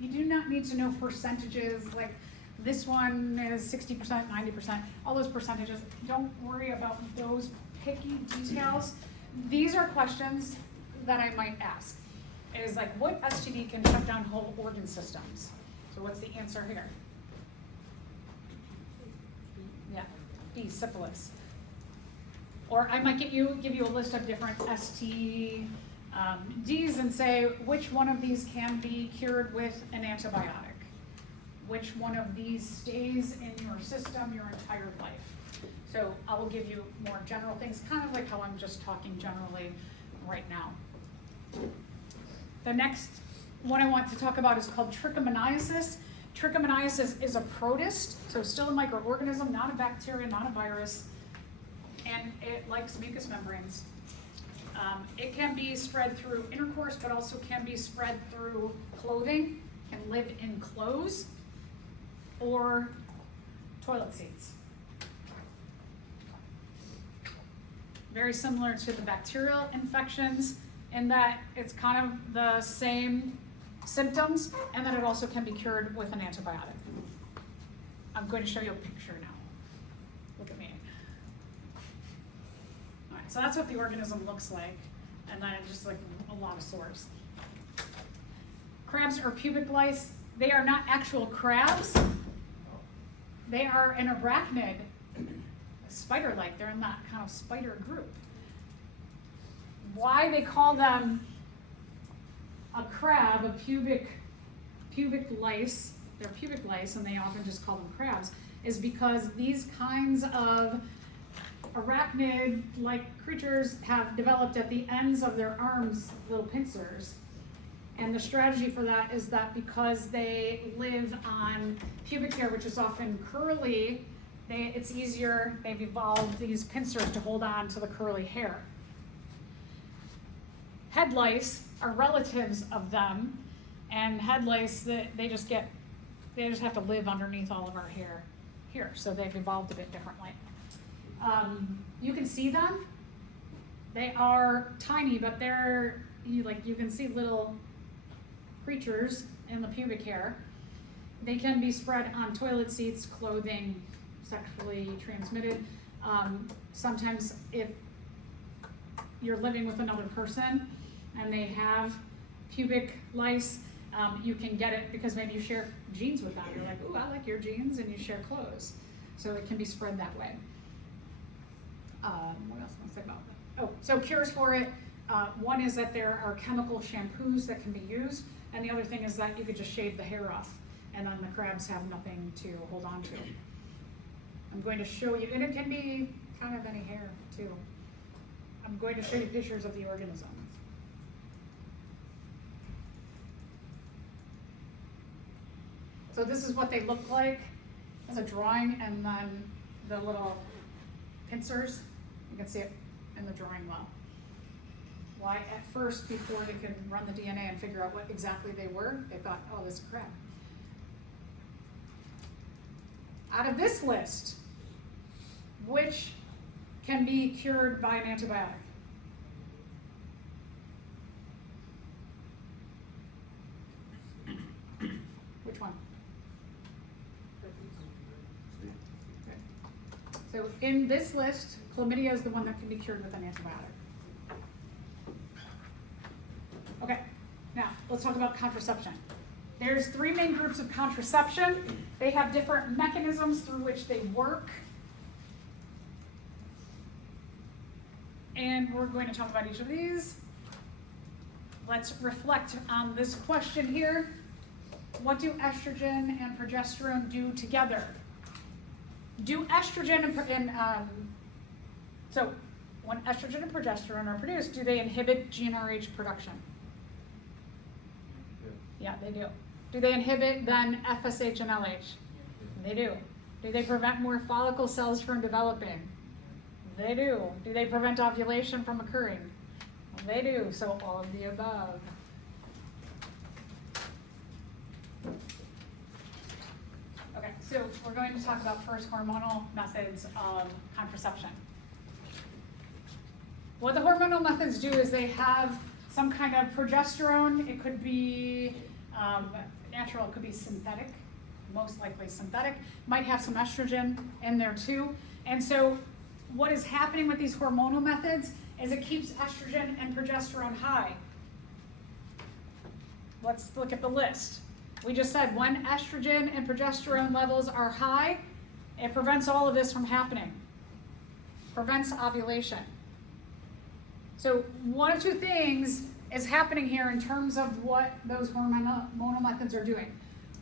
You do not need to know percentages, like this one is 60%, 90%, all those percentages. Don't worry about those picky details. These are questions that I might ask. Is like, what STD can shut down whole organ systems? So what's the answer here? Yeah, B, syphilis. Or I might give you a list of different STDs and say, which one of these can be cured with an antibiotic? Which one of these stays in your system your entire life? So I will give you more general things, kind of like how I'm just talking generally right now. The next one I want to talk about is called trichomoniasis. Trichomoniasis is a protist, so still a microorganism, not a bacteria, not a virus, and it likes mucous membranes. It can be spread through intercourse, but also can be spread through clothing, can live in clothes, or toilet seats. Very similar to the bacterial infections in that it's kind of the same symptoms, and that it also can be cured with an antibiotic. I'm going to show you a picture now. Look at me. All right, so that's what the organism looks like, and then just like a lot of sores. Crabs or pubic lice, they are not actual crabs. They are an arachnid, spider-like. They're in that kind of spider group. Why they call them a crab, a pubic lice, they're pubic lice, and they often just call them crabs, is because these kinds of arachnid-like creatures have developed at the ends of their arms little pincers. And the strategy for that is that because they live on pubic hair, which is often curly, it's easier, they've evolved these pincers to hold on to the curly hair. Head lice are relatives of them, and head lice, they just have to live underneath all of our hair here, so they've evolved a bit differently. You can see them. They are tiny, but you can see little creatures in the pubic hair. They can be spread on toilet seats, clothing, sexually transmitted. Sometimes if you're living with another person and they have pubic lice, you can get it because maybe you share jeans with them. You're like, ooh, I like your jeans, and you share clothes. So it can be spread that way. What else can I say about that? Oh, so cures for it. One is that there are chemical shampoos that can be used, and the other thing is that you could just shave the hair off, and then the crabs have nothing to hold on to. I'm going to show you, and it can be kind of any hair too. I'm going to show you pictures of the organism. So this is what they look like as a drawing, and then the little pincers. You can see it in the drawing well. Why at first, before they could run the DNA and figure out what exactly they were, they thought, oh, this is a crab. Out of this list, which can be cured by an antibiotic? Which one? So in this list, chlamydia is the one that can be cured with an antibiotic. Okay, now let's talk about contraception. There's 3 main groups of contraception. They have different mechanisms through which they work. And we're going to talk about each of these. Let's reflect on this question here. What do estrogen and progesterone do together? Do estrogen so when estrogen and progesterone are produced, do they inhibit GnRH production? Yeah, they do. Do they inhibit then FSH and LH? They do. Do they prevent more follicle cells from developing? They do. Do they prevent ovulation from occurring? They do. So all of the above. Okay, so we're going to talk about first hormonal methods of contraception. What the hormonal methods do is they have some kind of progesterone. It could be natural, it could be synthetic, most likely synthetic, might have some estrogen in there too. And so what is happening with these hormonal methods is it keeps estrogen and progesterone high. Let's look at the list. We just said when estrogen and progesterone levels are high, it prevents all of this from happening. Prevents ovulation. So one of two things is happening here in terms of what those hormonal methods are doing.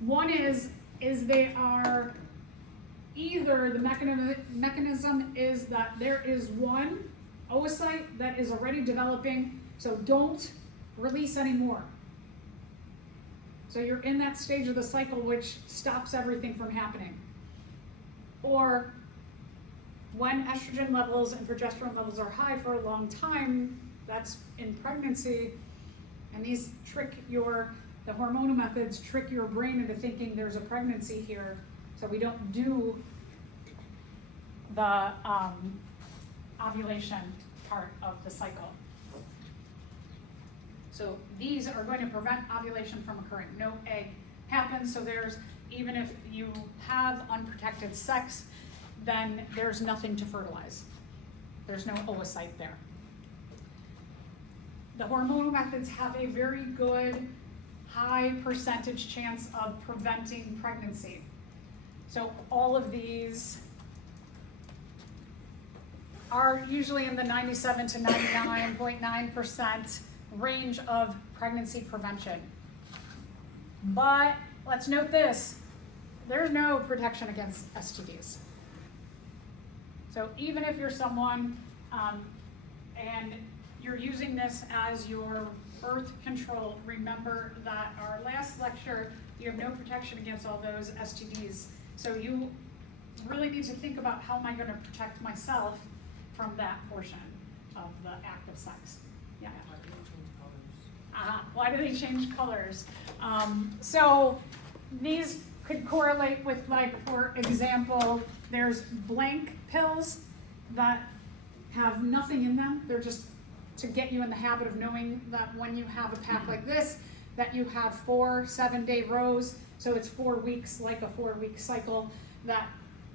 One is they are either the mechanism is that there is one oocyte that is already developing, so don't release any more. So you're in that stage of the cycle which stops everything from happening. Or when estrogen levels and progesterone levels are high for a long time, that's in pregnancy, and these the hormonal methods trick your brain into thinking there's a pregnancy here, so we don't do the ovulation part of the cycle. So these are going to prevent ovulation from occurring. No egg happens, so even if you have unprotected sex, then there's nothing to fertilize. There's no oocyte there. The hormonal methods have a very good, high percentage chance of preventing pregnancy. So all of these are usually in the 97 to 99.9% range of pregnancy prevention. But let's note this, there's no protection against STDs. So even if you're someone and you're using this as your birth control, remember that our last lecture, you have no protection against all those STDs. So you really need to think about how am I going to protect myself from that portion of the act of sex. Yeah. Why do they change colors? So these could correlate with, like, for example, there's blank pills that have nothing in them. They're just to get you in the habit of knowing that when you have a pack like this, that you have 4 7-day rows. So it's 4 weeks, like a 4-week cycle, that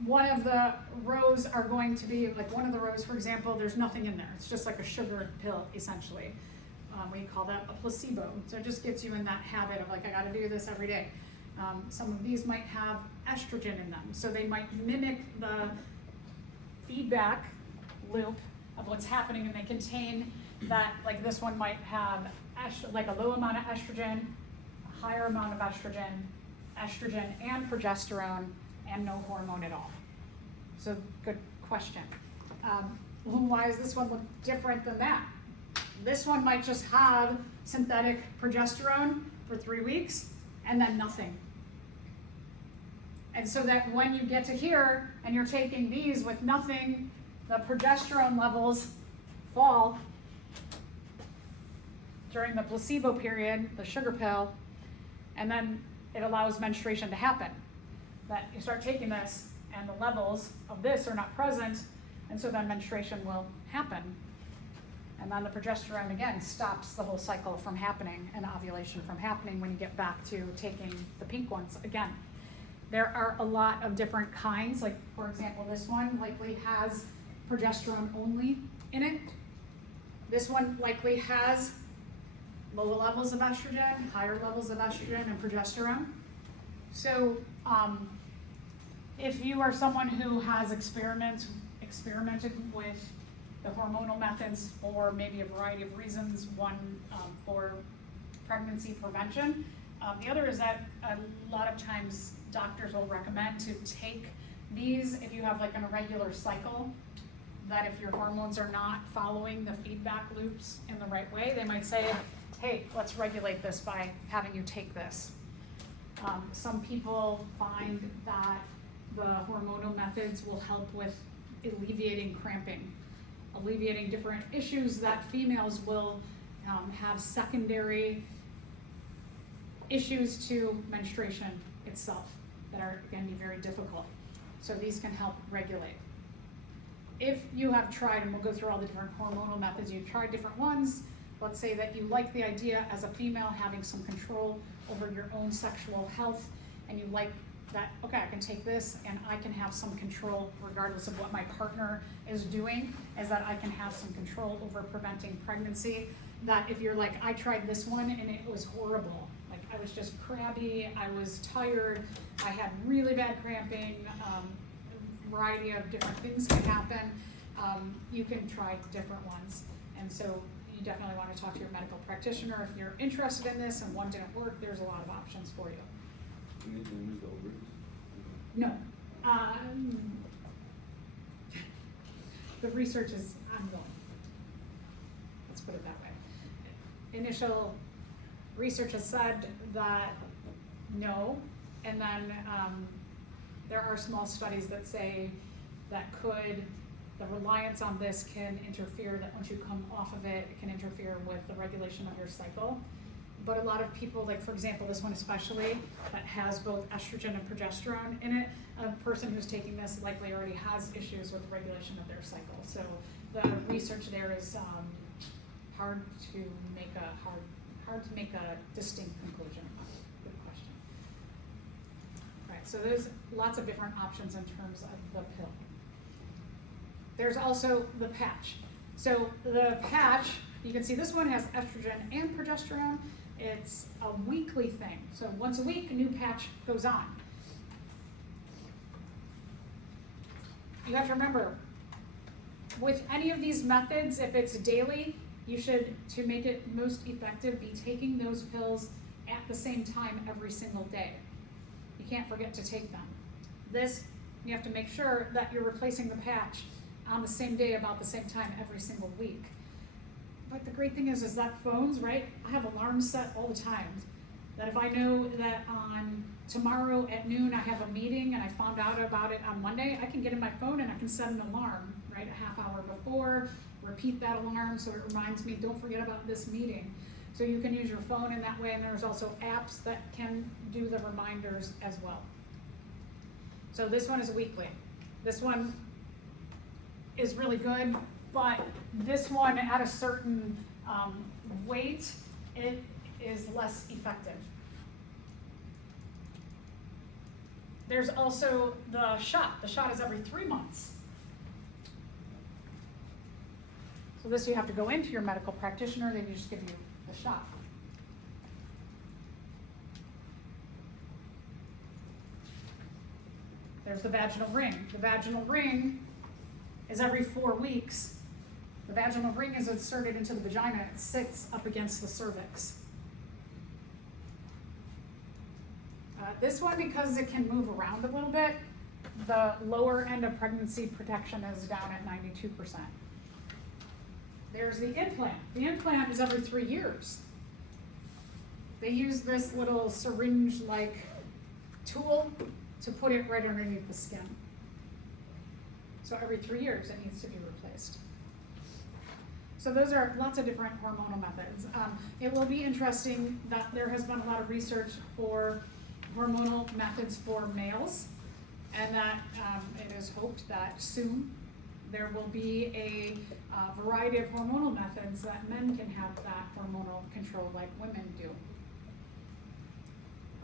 one of the rows are going to be, like one of the rows, for example, there's nothing in there. It's just like a sugar pill, essentially. We call that a placebo. So it just gets you in that habit of, like, I gotta do this every day. Some of these might have estrogen in them, so they might mimic the feedback loop of what's happening, and they contain that, like this one might have like a low amount of estrogen, a higher amount of estrogen and progesterone, and no hormone at all. So good question. Why does this one look different than that? This one might just have synthetic progesterone for 3 weeks and then nothing. And so that when you get to here and you're taking these with nothing, the progesterone levels fall during the placebo period, the sugar pill, and then it allows menstruation to happen. That you start taking this and the levels of this are not present, and so then menstruation will happen. And then the progesterone again stops the whole cycle from happening and ovulation from happening when you get back to taking the pink ones again. There are a lot of different kinds, like for example, this one likely has progesterone only in it. This one likely has lower levels of estrogen, higher levels of estrogen and progesterone. So if you are someone who has experimented with the hormonal methods for maybe a variety of reasons, one for pregnancy prevention, the other is that a lot of times doctors will recommend to take these if you have like an irregular cycle, that if your hormones are not following the feedback loops in the right way, they might say, hey, let's regulate this by having you take this. Some people find that the hormonal methods will help with alleviating cramping, alleviating different issues that females will have secondary issues to menstruation itself that are going to be very difficult. So these can help regulate. If you have tried, and we'll go through all the different hormonal methods, you've tried different ones, let's say that you like the idea as a female having some control over your own sexual health, and you like that, okay, I can take this and I can have some control regardless of what my partner is doing, is that I can have some control over preventing pregnancy. That if you're like, I tried this one and it was horrible. Like I was just crabby, I was tired, I had really bad cramping, a variety of different things can happen. You can try different ones. And so you definitely want to talk to your medical practitioner if you're interested in this and one didn't work, there's a lot of options for you. Anything use the ovaries? No. The research is ongoing. Let's put it that way. Initial research has said that no, and then there are small studies that say that the reliance on this can interfere, that once you come off of it, it can interfere with the regulation of your cycle. But a lot of people, like for example, this one especially, that has both estrogen and progesterone in it, a person who's taking this likely already has issues with the regulation of their cycle. So the research there is hard to make a distinct conclusion. Good question. All right, so there's lots of different options in terms of the pill. There's also the patch. So the patch, you can see this one has estrogen and progesterone. It's a weekly thing. So once a week, a new patch goes on. You have to remember, with any of these methods, if it's daily, you should, to make it most effective, be taking those pills at the same time every single day. You can't forget to take them. This, you have to make sure that you're replacing the patch on the same day about the same time every single week. But the great thing is that phones, right? I have alarms set all the time. That if I know that on tomorrow at noon I have a meeting and I found out about it on Monday, I can get in my phone and I can set an alarm, right? A half hour before, repeat that alarm so it reminds me, don't forget about this meeting. So you can use your phone in that way, and there's also apps that can do the reminders as well. So this one is weekly. This one is really good, but this one at a certain weight, it is less effective. There's also the shot. The shot is every 3 months. So this you have to go into your medical practitioner, they just give you the shot. There's the vaginal ring. The vaginal ring is every 4 weeks. The vaginal ring is inserted into the vagina. It sits up against the cervix. This one, because it can move around a little bit, the lower end of pregnancy protection is down at 92%. There's the implant. The implant is every 3 years. They use this little syringe-like tool to put it right underneath the skin. So every 3 years it needs to be replaced. So those are lots of different hormonal methods. It will be interesting that there has been a lot of research for hormonal methods for males, and that it is hoped that soon there will be a variety of hormonal methods that men can have that hormonal control like women do.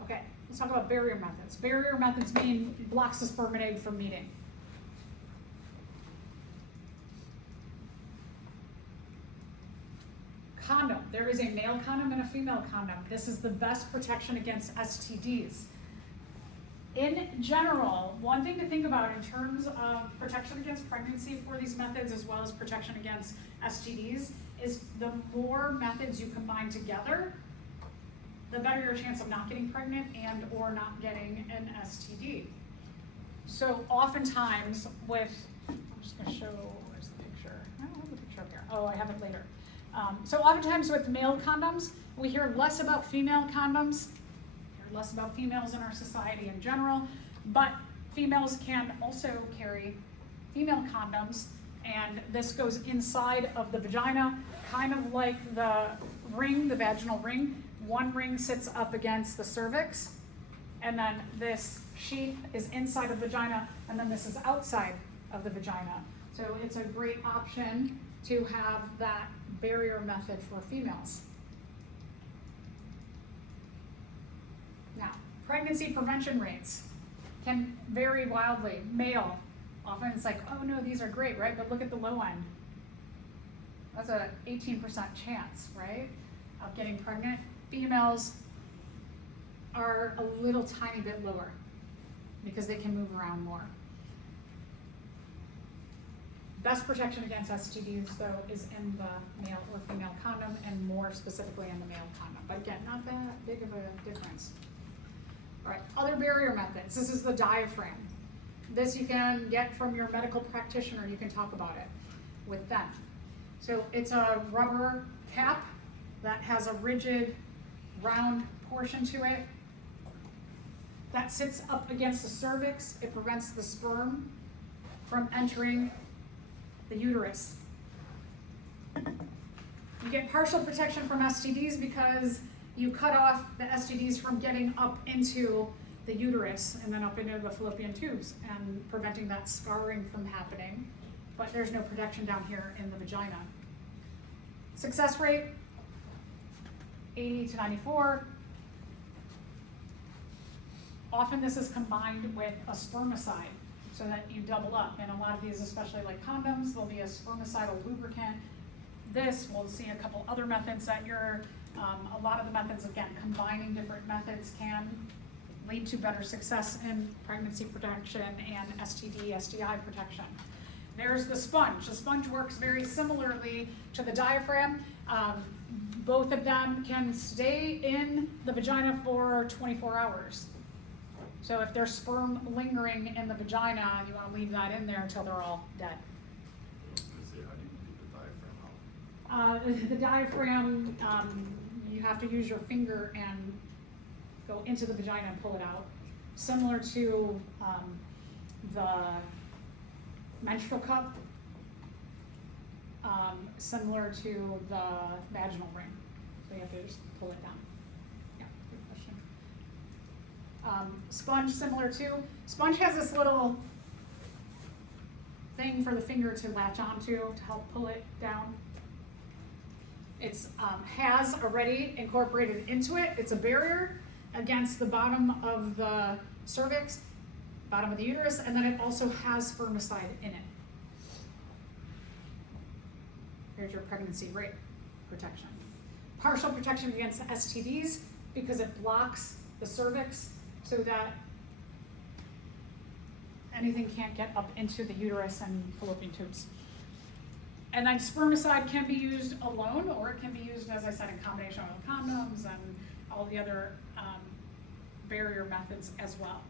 Okay, let's talk about barrier methods. Barrier methods mean blocks the sperm and egg from meeting. Condom. There is a male condom and a female condom. This is the best protection against STDs. In general, one thing to think about in terms of protection against pregnancy for these methods, as well as protection against STDs, is the more methods you combine together, the better your chance of not getting pregnant and or not getting an STD. So oftentimes with, I'm just gonna show, where's the picture? I don't have the picture up here. Oh, I have it later. So oftentimes with male condoms, we hear less about female condoms. We hear less about females in our society in general, but females can also carry female condoms, and this goes inside of the vagina, kind of like the ring, the vaginal ring. One ring sits up against the cervix, and then this sheath is inside of the vagina, and then this is outside of the vagina. So it's a great option to have that barrier method for females. Now, pregnancy prevention rates can vary wildly. Male, often it's like, oh no, these are great, right? But look at the low end. That's a 18% chance, right, of getting pregnant. Females are a little tiny bit lower because they can move around more. Best protection against STDs, though, is in the male or female condom, and more specifically in the male condom. But again, not that big of a difference. All right, other barrier methods. This is the diaphragm. This you can get from your medical practitioner. You can talk about it with them. So it's a rubber cap that has a rigid, round portion to it that sits up against the cervix. It prevents the sperm from entering the uterus. You get partial protection from STDs because you cut off the STDs from getting up into the uterus and then up into the fallopian tubes and preventing that scarring from happening, but there's no protection down here in the vagina. Success rate, 80 to 94. Often this is combined with a spermicide so that you double up. And a lot of these, especially like condoms, there'll be a spermicidal lubricant. This, we'll see a couple other methods that a lot of the methods, again, combining different methods can lead to better success in pregnancy protection and STD, STI protection. There's the sponge. The sponge works very similarly to the diaphragm. Both of them can stay in the vagina for 24 hours. So if there's sperm lingering in the vagina, you want to leave that in there until they're all dead. How do you get the diaphragm out? The diaphragm, you have to use your finger and go into the vagina and pull it out. Similar to the menstrual cup, similar to the vaginal ring. So you have to just pull it down. Yeah, good question. Sponge, similar to. Sponge has this little thing for the finger to latch onto to help pull it down. It's has already incorporated into it. It's a barrier against the bottom of the cervix, bottom of the uterus, and then it also has spermicide in it. Here's your pregnancy rate protection. Partial protection against STDs because it blocks the cervix so that anything can't get up into the uterus and fallopian tubes. And then spermicide can be used alone, or it can be used, as I said, in combination with condoms and all the other barrier methods as well.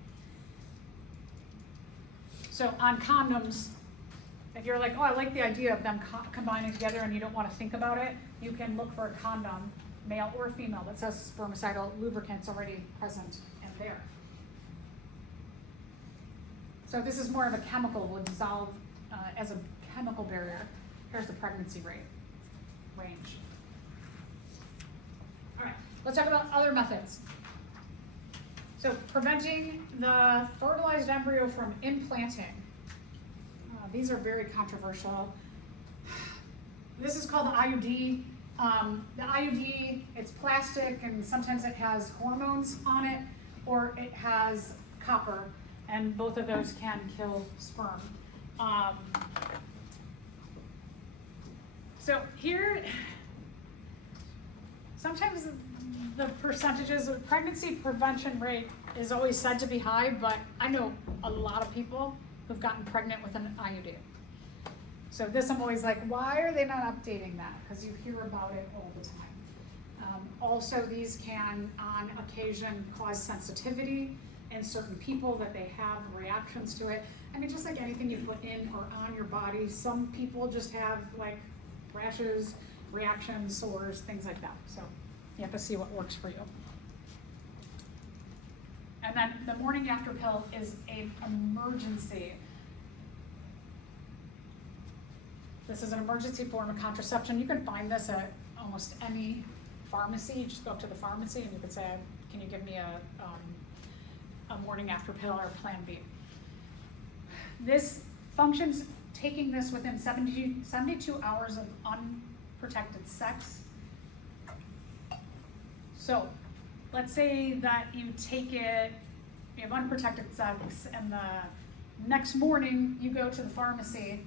So on condoms, if you're like, oh, I like the idea of them combining together and you don't want to think about it, you can look for a condom, male or female, that says spermicidal lubricants already present in there. So this is more of a chemical, will dissolve as a chemical barrier. Here's the pregnancy rate range. All right, let's talk about other methods. So preventing the fertilized embryo from implanting. These are very controversial. This is called the IUD. The IUD, it's plastic and sometimes it has hormones on it or it has copper, and both of those can kill sperm. So here, sometimes the percentages of pregnancy prevention rate is always said to be high, but I know a lot of people who've gotten pregnant with an IUD. So this I'm always like, why are they not updating that? Because you hear about it all the time. Also, these can, on occasion, cause sensitivity in certain people that they have reactions to it. I mean, just like anything you put in or on your body, some people just have like rashes, reactions, sores, things like that. So you have to see what works for you. And then the morning after pill is an emergency. This is an emergency form of contraception. You can find this at almost any pharmacy. You just go up to the pharmacy and you can say, can you give me a morning after pill or Plan B? This functions taking this within 72 hours of unprotected sex. So let's say that you take it, you have unprotected sex, and the next morning you go to the pharmacy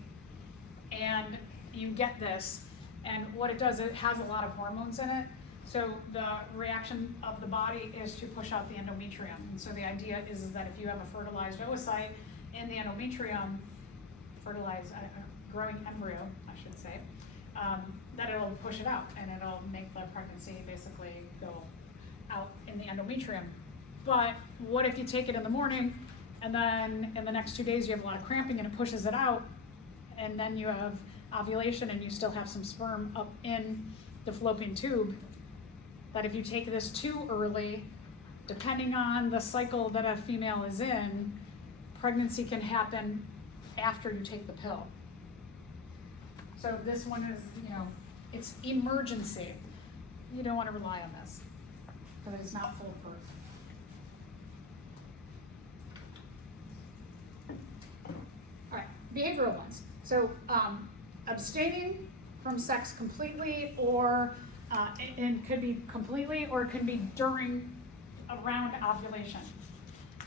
and you get this, and what it does, it has a lot of hormones in it. So the reaction of the body is to push out the endometrium. And so the idea is that if you have a fertilized oocyte in the endometrium, growing embryo, I should say, that it'll push it out and it'll make the pregnancy basically go out in the endometrium. But what if you take it in the morning and then in the next 2 days you have a lot of cramping and it pushes it out, and then you have ovulation and you still have some sperm up in the fallopian tube? That if you take this too early, depending on the cycle that a female is in, pregnancy can happen after you take the pill. So this one is, it's emergency. You don't want to rely on this because it's not foolproof. All right, behavioral ones. So abstaining from sex completely, or it could be completely, or it could be around ovulation.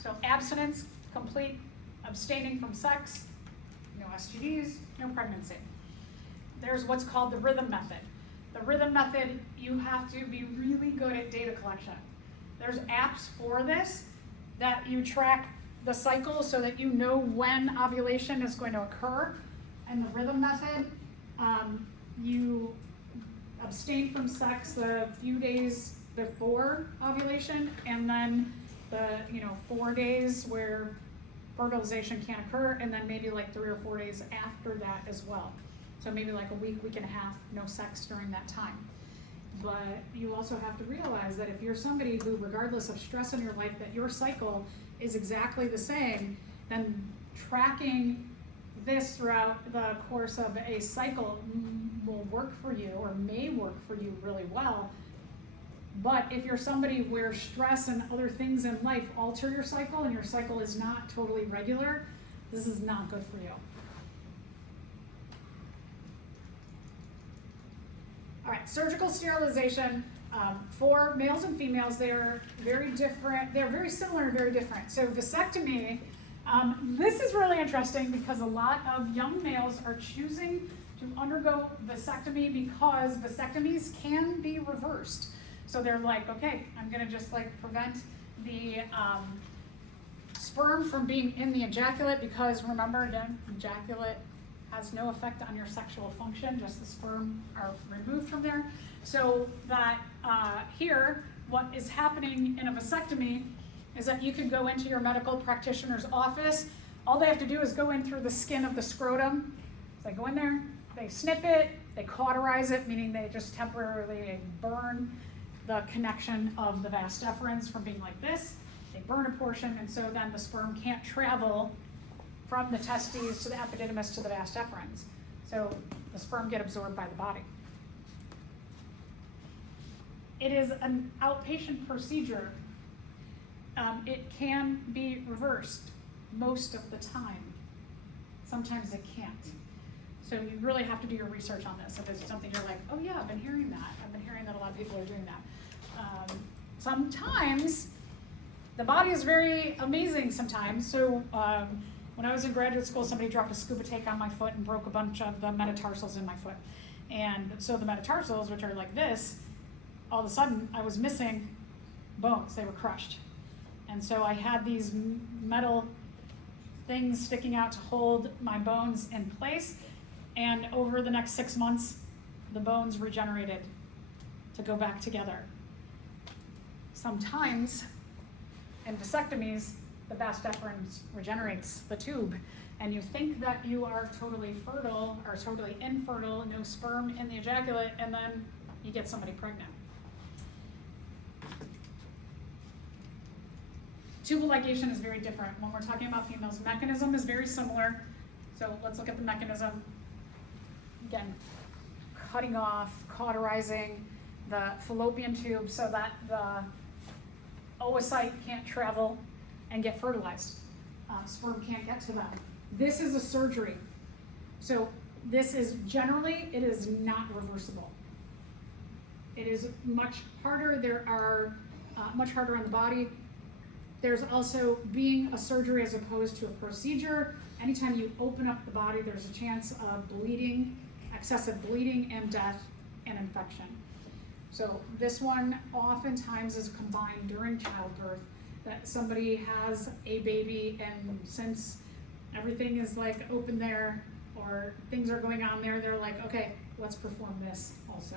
So abstinence, complete, abstaining from sex, no STDs, no pregnancy. There's what's called the rhythm method. The rhythm method, you have to be really good at data collection. There's apps for this that you track the cycle so that you know when ovulation is going to occur. And the rhythm method, you abstain from sex the few days before ovulation, and then the 4 days where fertilization can't occur, and then maybe like 3 or 4 days after that as well. So maybe like a week and a half, no sex during that time. But you also have to realize that if you're somebody who, regardless of stress in your life, that your cycle is exactly the same, then tracking this throughout the course of a cycle will work for you, or may work for you really well. But if you're somebody where stress and other things in life alter your cycle, and your cycle is not totally regular, this is not good for you. All right, surgical sterilization, for males and females, they're very different. They're very similar and very different. So vasectomy, this is really interesting because a lot of young males are choosing to undergo vasectomy because vasectomies can be reversed. So they're like, okay, I'm gonna just prevent the sperm from being in the ejaculate, because remember, again, ejaculate has no effect on your sexual function, just the sperm are removed from there. So that here, what is happening in a vasectomy is that you can go into your medical practitioner's office. All they have to do is go in through the skin of the scrotum. So they go in there, they snip it, they cauterize it, meaning they just temporarily burn the connection of the vas deferens from being like this. They burn a portion, and so then the sperm can't travel from the testes to the epididymis to the vas deferens. So the sperm get absorbed by the body. It is an outpatient procedure. It can be reversed most of the time. Sometimes it can't. So you really have to do your research on this. If it's something you're like, oh yeah, I've been hearing that. I've been hearing that a lot of people are doing that. Sometimes the body is very amazing sometimes. So when I was in graduate school, somebody dropped a scuba tank on my foot and broke a bunch of the metatarsals in my foot. And so the metatarsals, which are like this, all of a sudden I was missing bones. They were crushed. And so I had these metal things sticking out to hold my bones in place. And over the next 6 months, the bones regenerated to go back together. Sometimes in vasectomies, the vas deferens regenerates the tube, and you think that you are totally fertile or totally infertile, no sperm in the ejaculate, and then you get somebody pregnant. Tubal ligation is very different. When we're talking about females, mechanism is very similar. So let's look at the mechanism. Again, cutting off, cauterizing the fallopian tube so that the oocyte can't travel and get fertilized. Sperm can't get to them. This is a surgery. So this is generally, it is not reversible. It is much harder. There are much harder on the body. There's also being a surgery as opposed to a procedure. Anytime you open up the body, there's a chance of bleeding, excessive bleeding, and death and infection. So this one oftentimes is combined during childbirth, that somebody has a baby, and since everything is like open there or things are going on there, they're like, okay, let's perform this also.